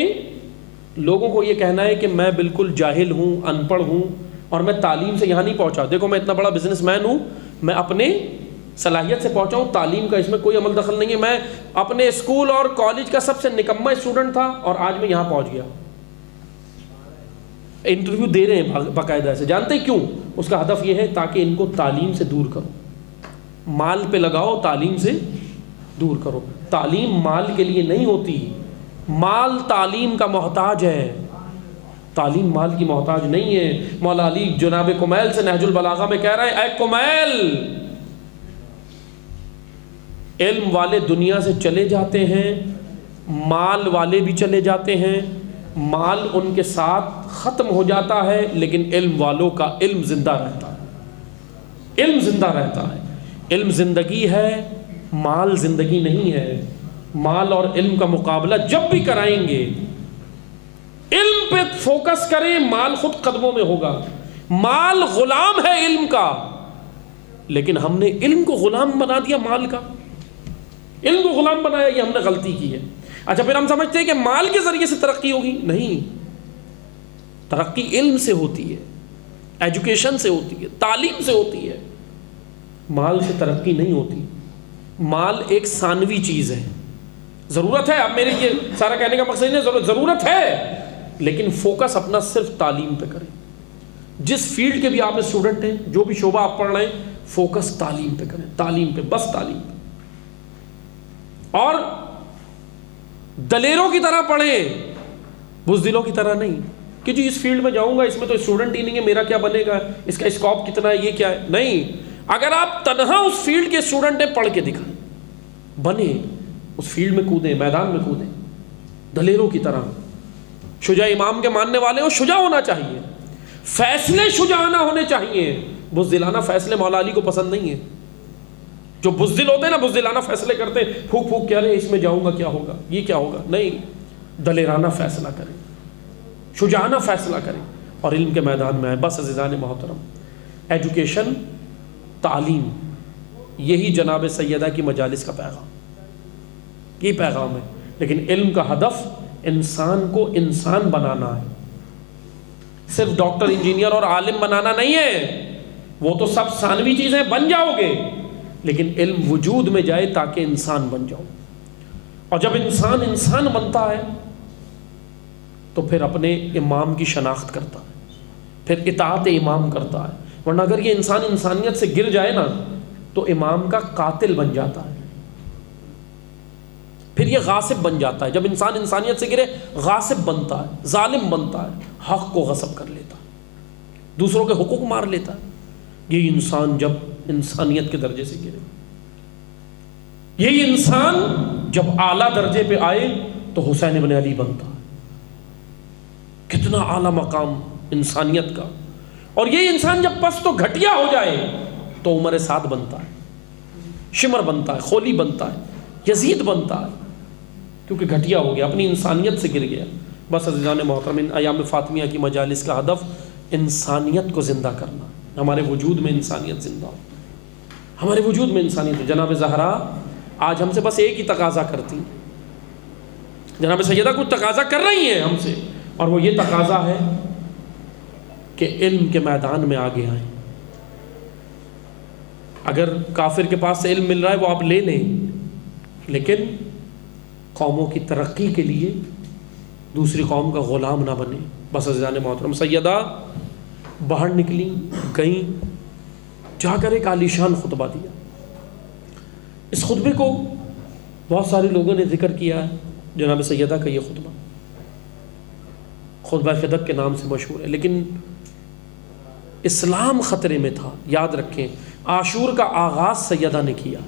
لوگوں کو یہ کہنا ہے کہ میں بالکل جاہل ہوں, ان پڑھ ہوں, اور میں تعلیم سے یہاں نہیں پہنچا. دیکھو میں اتنا بڑا بزنس مین ہوں, میں اپنے صلاحیت سے پہنچا ہوں, تعلیم کا اس میں کوئی عمل دخل نہیں ہے. میں اپنے اسکول اور کالج کا سب سے نکما اسٹوڈنٹ تھا اور آج میں یہاں پہنچ گیا. انٹرویو دے رہے ہیں باقاعدہ سے. جانتے کیوں؟ اس کا ہدف یہ ہے تاکہ ان کو تعلیم سے دور کرو, مال پہ لگاؤ, تعلیم سے دور کرو. تعلیم مال کے لیے نہیں ہوتی, مال تعلیم کا محتاج ہے, تعلیم مال کی محتاج نہیں ہے. مولا علی جناب کمیل سے نہج البلاغہ میں کہہ رہے ہیں, اے کمیل, علم والے دنیا سے چلے جاتے ہیں, مال والے بھی چلے جاتے ہیں, مال ان کے ساتھ ختم ہو جاتا ہے, لیکن علم والوں کا علم زندہ رہتا ہے, علم زندہ رہتا ہے. علم زندگی ہے، مال زندگی نہیں ہے۔ مال اور علم کا مقابلہ جب بھی کرائیں گے، علم پہ فوکس کریں، مال خود قدموں میں ہوگا۔ مال غلام ہے علم کا، لیکن ہم نے علم کو غلام بنا دیا مال کا، علم کو غلام بنایا، یہ ہم نے غلطی کی ہے۔ اچھا پھر ہم سمجھتے ہیں کہ مال کے ذریعے سے ترقی ہوگی، نہیں، ترقی علم سے ہوتی ہے، ایجوکیشن سے ہوتی ہے، تعلیم سے ہوتی ہے، مال سے ترقی نہیں ہوتی۔ مال ایک ثانوی چیز ہے، ضرورت ہے، اب میرے یہ سارا کہنے کا مقصد نہیں، ضرورت ہے، لیکن فوکس اپنا صرف تعلیم پہ کریں۔ جس فیلڈ کے بھی آپ اسٹوڈنٹ ہیں، جو بھی شعبہ آپ پڑھ رہے ہیں، فوکس تعلیم پہ کریں، تعلیم پہ، بس تعلیم پہ، اور دلیروں کی طرح پڑھیں، بزدلوں کی طرح نہیں کہ جی اس فیلڈ میں جاؤں گا، اس میں تو اسٹوڈنٹ ہی نہیں ہے، میرا کیا بنے گا، اس کا اسکوپ کتنا ہے، یہ کیا ہے، نہیں۔ اگر آپ تنہا اس فیلڈ کے اسٹوڈنٹ ہیں، پڑھ کے دکھائیں، بنے، اس فیلڈ میں کودیں، میدان میں کودیں، دلیروں کی طرح۔ شجاع امام کے ماننے والے ہو، شجاع ہونا چاہیے، فیصلے شجاعانہ ہونے چاہیے، بزدلانہ فیصلے مولا علی کو پسند نہیں ہے۔ جو بزدل ہوتے ہیں نا، بزدلانہ فیصلے کرتے ہیں، پھوک پھوک کیا رہے، اس میں جاؤں گا کیا ہوگا، یہ کیا ہوگا، نہیں، دلیرانہ فیصلہ کریں، شجاعانہ فیصلہ کریں، اور علم کے میدان میں آئیں۔ بس عزیزان محترم، ایجوکیشن، تعلیم، یہی جناب سیدہ کی مجالس کا پیغام، یہ پیغام ہے۔ لیکن علم کا ہدف انسان کو انسان بنانا ہے، صرف ڈاکٹر، انجینئر اور عالم بنانا نہیں ہے، وہ تو سب ثانوی چیزیں، بن جاؤ گے، لیکن علم وجود میں جائے تاکہ انسان بن جاؤ۔ اور جب انسان انسان بنتا ہے تو پھر اپنے امام کی شناخت کرتا ہے، پھر اطاعت امام کرتا ہے، ورنہ اگر یہ انسان انسانیت سے گر جائے نا تو امام کا قاتل بن جاتا ہے، پھر یہ غاصب بن جاتا ہے۔ جب انسان انسانیت سے گرے، غاصب بنتا ہے، ظالم بنتا ہے، حق کو غصب کر لیتا ہے، دوسروں کے حقوق مار لیتا ہے۔ یہی انسان جب انسانیت کے درجے سے گرے، یہی انسان جب اعلیٰ درجے پہ آئے تو حسین ابن علی بنتا ہے، کتنا اعلیٰ مقام انسانیت کا۔ اور یہی انسان جب پست و گھٹیا ہو جائے تو عمر سعد بنتا ہے، شمر بنتا ہے، خولی بنتا ہے، یزید بنتا ہے، کیونکہ گھٹیا ہو گیا، اپنی انسانیت سے گر گیا۔ بس عزیزان محترم، ایام فاطمیہ کی مجالس کا ہدف انسانیت کو زندہ کرنا، ہمارے وجود میں انسانیت زندہ ہو، ہمارے وجود میں انسانیت۔ جناب زہرا آج ہم سے بس ایک ہی تقاضا کرتی ہیں، جناب سیدہ کچھ تقاضا کر رہی ہیں ہم سے، اور وہ یہ تقاضا ہے کہ علم کے میدان میں آگے آئیں۔ اگر کافر کے پاس سے علم مل رہا ہے وہ آپ لے لیں، لیکن قوموں کی ترقی کے لیے دوسری قوم کا غلام نہ بنے۔ بس عزیزان محترم، سیدہ باہر نکلی، گئیں، جا کر ایک عالیشان خطبہ دیا۔ اس خطبے کو بہت سارے لوگوں نے ذکر کیا ہے، جناب سیدہ کا یہ خطبہ خطبہ خدق کے نام سے مشہور ہے، لیکن اسلام خطرے میں تھا۔ یاد رکھیں، عاشور کا آغاز سیدہ نے کیا،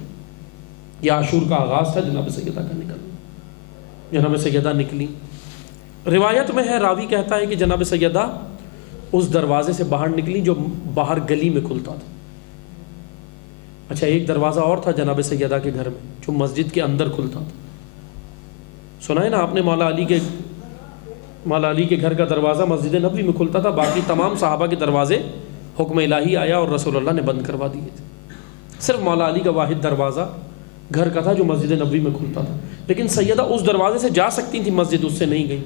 یہ عاشور کا آغاز تھا جناب سیدہ کا نکلنا۔ جناب سیدہ نکلی، روایت میں ہے، راوی کہتا ہے کہ جناب سیدہ اس دروازے سے باہر نکلی جو باہر گلی میں کھلتا تھا۔ اچھا، ایک دروازہ اور تھا جناب سیدہ کے گھر میں جو مسجد کے اندر کھلتا تھا۔ سنا ہے نا آپ نے، مولا علی کے گھر کا دروازہ مسجد نبوی میں کھلتا تھا، باقی تمام صحابہ کے دروازے حکم الہی آیا اور رسول اللہ نے بند کروا دیے تھے۔ صرف مولا علی کا واحد دروازہ گھر کا تھا جو مسجد نبوی میں کھلتا تھا، لیکن سیدہ اس دروازے سے جا سکتی تھی مسجد، اس سے نہیں گئی۔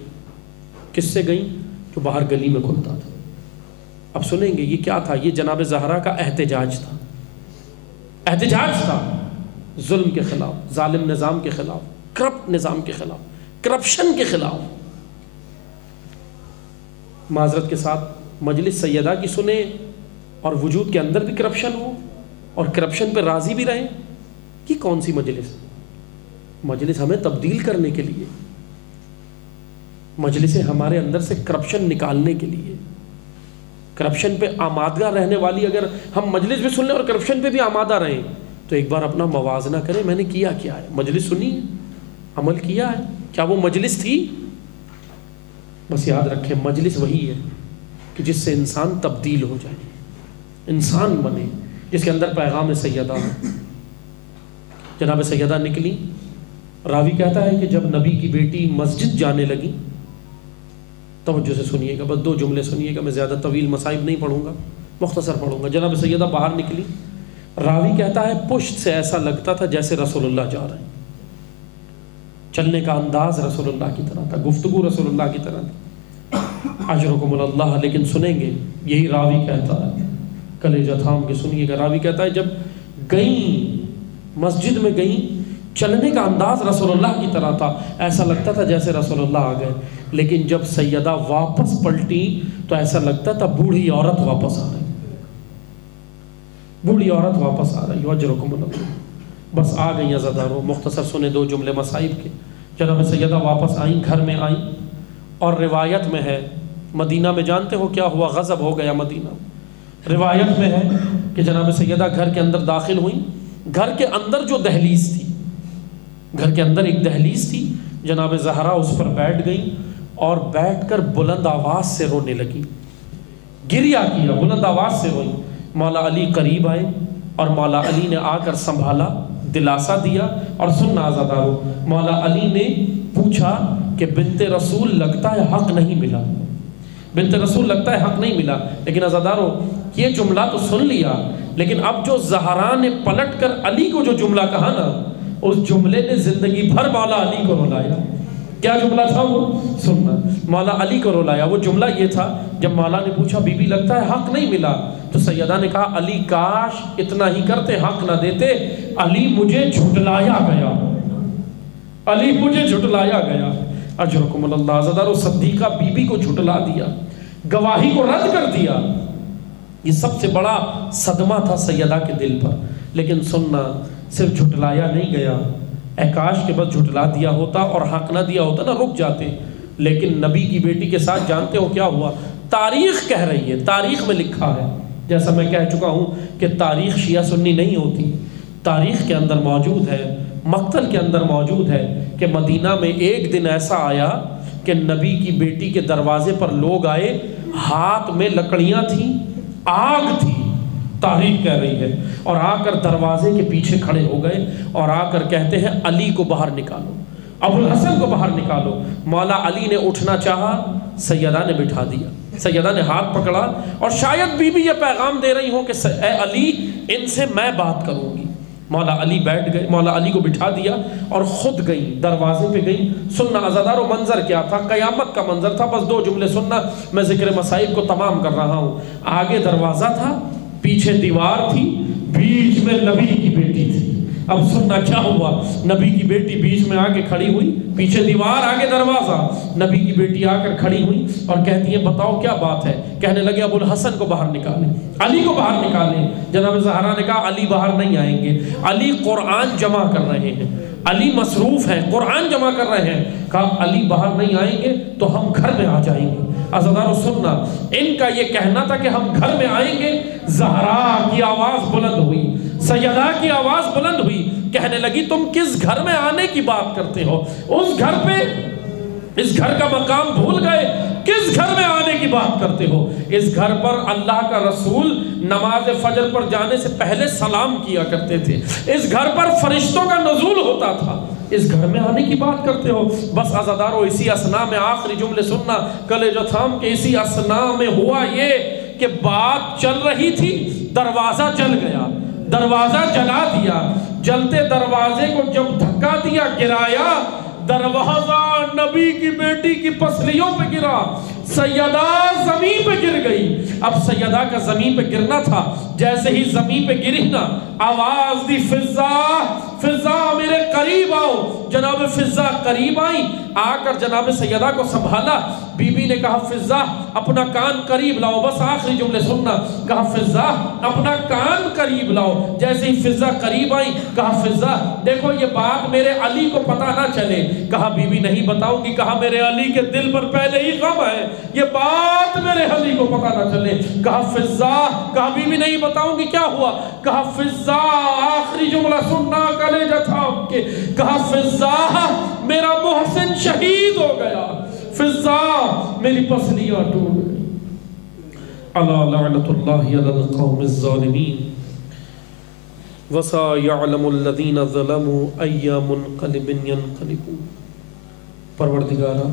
کس سے گئیں؟ جو باہر گلی میں کھلتا تھا۔ اب سنیں گے یہ کیا تھا؟ یہ جناب زہرا کا احتجاج تھا، احتجاج تھا ظلم کے خلاف، ظالم نظام کے خلاف، کرپٹ نظام کے خلاف، کرپشن کے خلاف۔ معذرت کے ساتھ مجلس سیدہ کی سنیں اور وجود کے اندر بھی کرپشن ہو اور کرپشن پہ راضی بھی رہیں، یہ کون سی مجلس؟ مجلس ہمیں تبدیل کرنے کے لیے، مجلس ہمارے اندر سے کرپشن نکالنے کے لیے، کرپشن پہ آمادہ رہنے والی اگر ہم مجلس بھی سن لیں اور کرپشن پہ بھی آمادہ رہیں تو ایک بار اپنا موازنہ کریں، میں نے کیا کیا ہے؟ مجلس سنی ہے، عمل کیا ہے؟ کیا وہ مجلس تھی؟ بس یاد رکھیں، مجلس وہی ہے کہ جس سے انسان تبدیل ہو جائے، انسان بنے، جس کے اندر پیغام سیدہ ہو، جناب سیدہ نکلی. راوی کہتا ہے کہ جب نبی کی بیٹی مسجد جانے لگی، توجہ سے سنیے گا، بس 2 جملے سنیے گا، میں زیادہ طویل مصائب نہیں پڑھوں گا، مختصر پڑھوں گا. جناب سیدہ باہر نکلی. راوی کہتا ہے پشت سے ایسا لگتا تھا جیسے رسول اللہ جا رہے ہیں. چلنے کا انداز رسول اللہ کی طرح تھا، گفتگو رسول اللہ کی طرح تھی. اجرکم اللہ. لیکن سنیں گے یہی راوی کہتا ہے، کلیجہ تھام کے سنیے گا. راوی کہتا ہے جب گئیں مسجد میں گئیں، چلنے کا انداز رسول اللہ کی طرح تھا، ایسا لگتا تھا جیسے رسول اللہ آ گئے. لیکن جب سیدہ واپس پلٹی تو ایسا لگتا تھا بوڑھی عورت واپس آ رہی، بوڑھی عورت واپس آ رہی. اجرکم اللہ. بس آ گئی عزادارو. مختصر سنے 2 جملے مصائب کے. جناب سیدہ واپس آئیں، گھر میں آئیں، اور روایت میں ہے مدینہ میں جانتے ہو کیا ہوا، غضب ہو گیا مدینہ. روایت میں ہے کہ جناب سیدہ گھر کے اندر داخل ہوئیں. گھر کے اندر جو دہلیز تھی، گھر کے اندر ایک دہلیز تھی، جناب زہرا اس پر بیٹھ گئیں اور بیٹھ کر بلند آواز سے رونے لگی. گریہ کیا، بلند آواز سے روئی. مولا علی قریب آئے اور مولا علی نے آ کر سنبھالا، دلاسا دیا. اور سننا عزادارو، مولا علی نے پوچھا کہ بنت رسول لگتا ہے حق نہیں ملا، بنت رسول لگتا ہے حق نہیں ملا. لیکن عزادارو یہ جملہ تو سن لیا، لیکن اب جو زہرا نے پلٹ کر علی کو جو جملہ کہا نا، اس جملے نے زندگی بھر مولا علی کو رلایا. کیا جملہ تھا وہ؟ سننا. مولا علی کو رلایا. وہ جملہ یہ تھا، جب مولا نے پوچھا بی بی لگتا ہے حق نہیں ملا، تو سیدہ نے کہا علی کاش اتنا ہی کرتے، حق نہ دیتے. علی مجھے جھٹلایا گیا، علی مجھے جھٹلایا گیا. اجرکم اللہ. عزادارو صدیقہ بی بی کو جھٹلا دیا، گواہی کو رد کر دیا. یہ سب سے بڑا صدمہ تھا سیدہ کے دل پر. لیکن سننا، صرف جھٹلایا نہیں گیا. اے کاش کے بس جھٹلا دیا ہوتا اور حق نہ دیا ہوتا نا، رک جاتے. لیکن نبی کی بیٹی کے ساتھ جانتے ہو کیا ہوا؟ تاریخ کہہ رہی ہے، تاریخ میں لکھا ہے، جیسا میں کہہ چکا ہوں کہ تاریخ شیعہ سنی نہیں ہوتی. تاریخ کے اندر موجود ہے، مقتل کے اندر موجود ہے کہ مدینہ میں ایک دن ایسا آیا کہ نبی کی بیٹی کے دروازے پر لوگ آئے، ہاتھ میں لکڑیاں تھیں، آگ تھی، تاریخ کہہ رہی ہے، اور آ کر دروازے کے پیچھے کھڑے ہو گئے اور آ کر کہتے ہیں علی کو باہر نکالو، ابو الحسن کو باہر نکالو. مولا علی نے اٹھنا چاہا، سیدہ نے بٹھا دیا. سیدہ نے ہاتھ پکڑا، اور شاید بی بی یہ پیغام دے رہی ہوں کہ اے علی ان سے میں بات کروں گی. مولا علی بیٹھ گئے، مولا علی کو بٹھا دیا اور خود گئیں، دروازے پہ گئیں. سننا عزادارو منظر کیا تھا؟ قیامت کا منظر تھا. بس 2 جملے سننا، میں ذکر مصائب کو تمام کر رہا ہوں. آگے دروازہ تھا، پیچھے دیوار تھی، بیچ میں نبی کی بیٹی تھی. اب سننا کیا ہوا؟ نبی کی بیٹی بیچ میں آ کے کھڑی ہوئی، پیچھے دیوار آگے دروازہ. نبی کی بیٹی آ کر کھڑی ہوئی اور کہتی ہیں بتاؤ کیا بات ہے؟ کہنے لگے ابو الحسن کو باہر نکالیں، علی کو باہر نکالیں. جناب زہرا نے کہا علی باہر نہیں آئیں گے، علی قرآن جمع کر رہے ہیں، علی مصروف ہیں، قرآن جمع کر رہے ہیں. کہا علی باہر نہیں آئیں گے تو ہم گھر میں آ جائیں گے. عزادارو سننا، ان کا یہ کہنا تھا کہ ہم گھر میں آئیں گے. زہرا کی آواز بلند ہوئی، سیدہ کی آواز بلند ہوئی، کہنے لگی تم کس گھر میں آنے کی بات کرتے ہو؟ اس گھر پہ، اس گھر کا مقام بھول گئے؟ کس گھر میں آنے کی بات کرتے ہو؟ اس گھر پر اللہ کا رسول نماز فجر پر جانے سے پہلے سلام کیا کرتے تھے، اس گھر پر فرشتوں کا نزول ہوتا تھا، اس گھر میں آنے کی بات کرتے ہو؟ بس عزادارو اسی اسنا میں آخری جملے سننا، کلیجہ تھام کے اسی اسنا میں ہوا یہ کہ بات چل رہی تھی، دروازہ جل گیا، دروازہ جلا دیا. جلتے دروازے کو جب دھکا دیا، گرایا، دروازہ نبی کی بیٹی کی پسلیوں پہ گرا، سیدہ زمین پہ گر گئی. اب سیدہ کا زمین پہ گرنا تھا، جیسے ہی زمین پہ گری نا، آواز دی فضا، فضا میرے قریب آؤ. جناب فضا قریب آئی، آ کر جناب سیدہ کو سنبھالا. بی بی نے کہا فضا اپنا کان قریب لاؤ. بس آخری جملے سننا. کہا فضا اپنا کان قریب لاؤ. جیسے ہی فضا قریب آئی، کہا فضا دیکھو یہ بات میرے علی کو پتہ نہ چلے. کہا بی بی نہیں بتاؤں گی. کہا میرے علی کے دل پر پہلے ہی غم ہے، یہ بات میرے علی کو پتہ نہ چلے. کہا فضا، کہا بی بی نہیں بتاؤں گی. کیا ہوا؟ کہا فضا آخری جملہ سننا کلیجہ تھام کے. کہا فضا میرا محسن شہید ہو گیا، فضا میری پسلیاں ٹوٹ گئی. الا لعنت اللہ علی القوم الظالمین. وَسَيَعْلَمُ الَّذِينَ ظَلَمُوا أَيَّ مُنْقَلِبٍ يَنْقَلِبُونَ۔ پروردگارا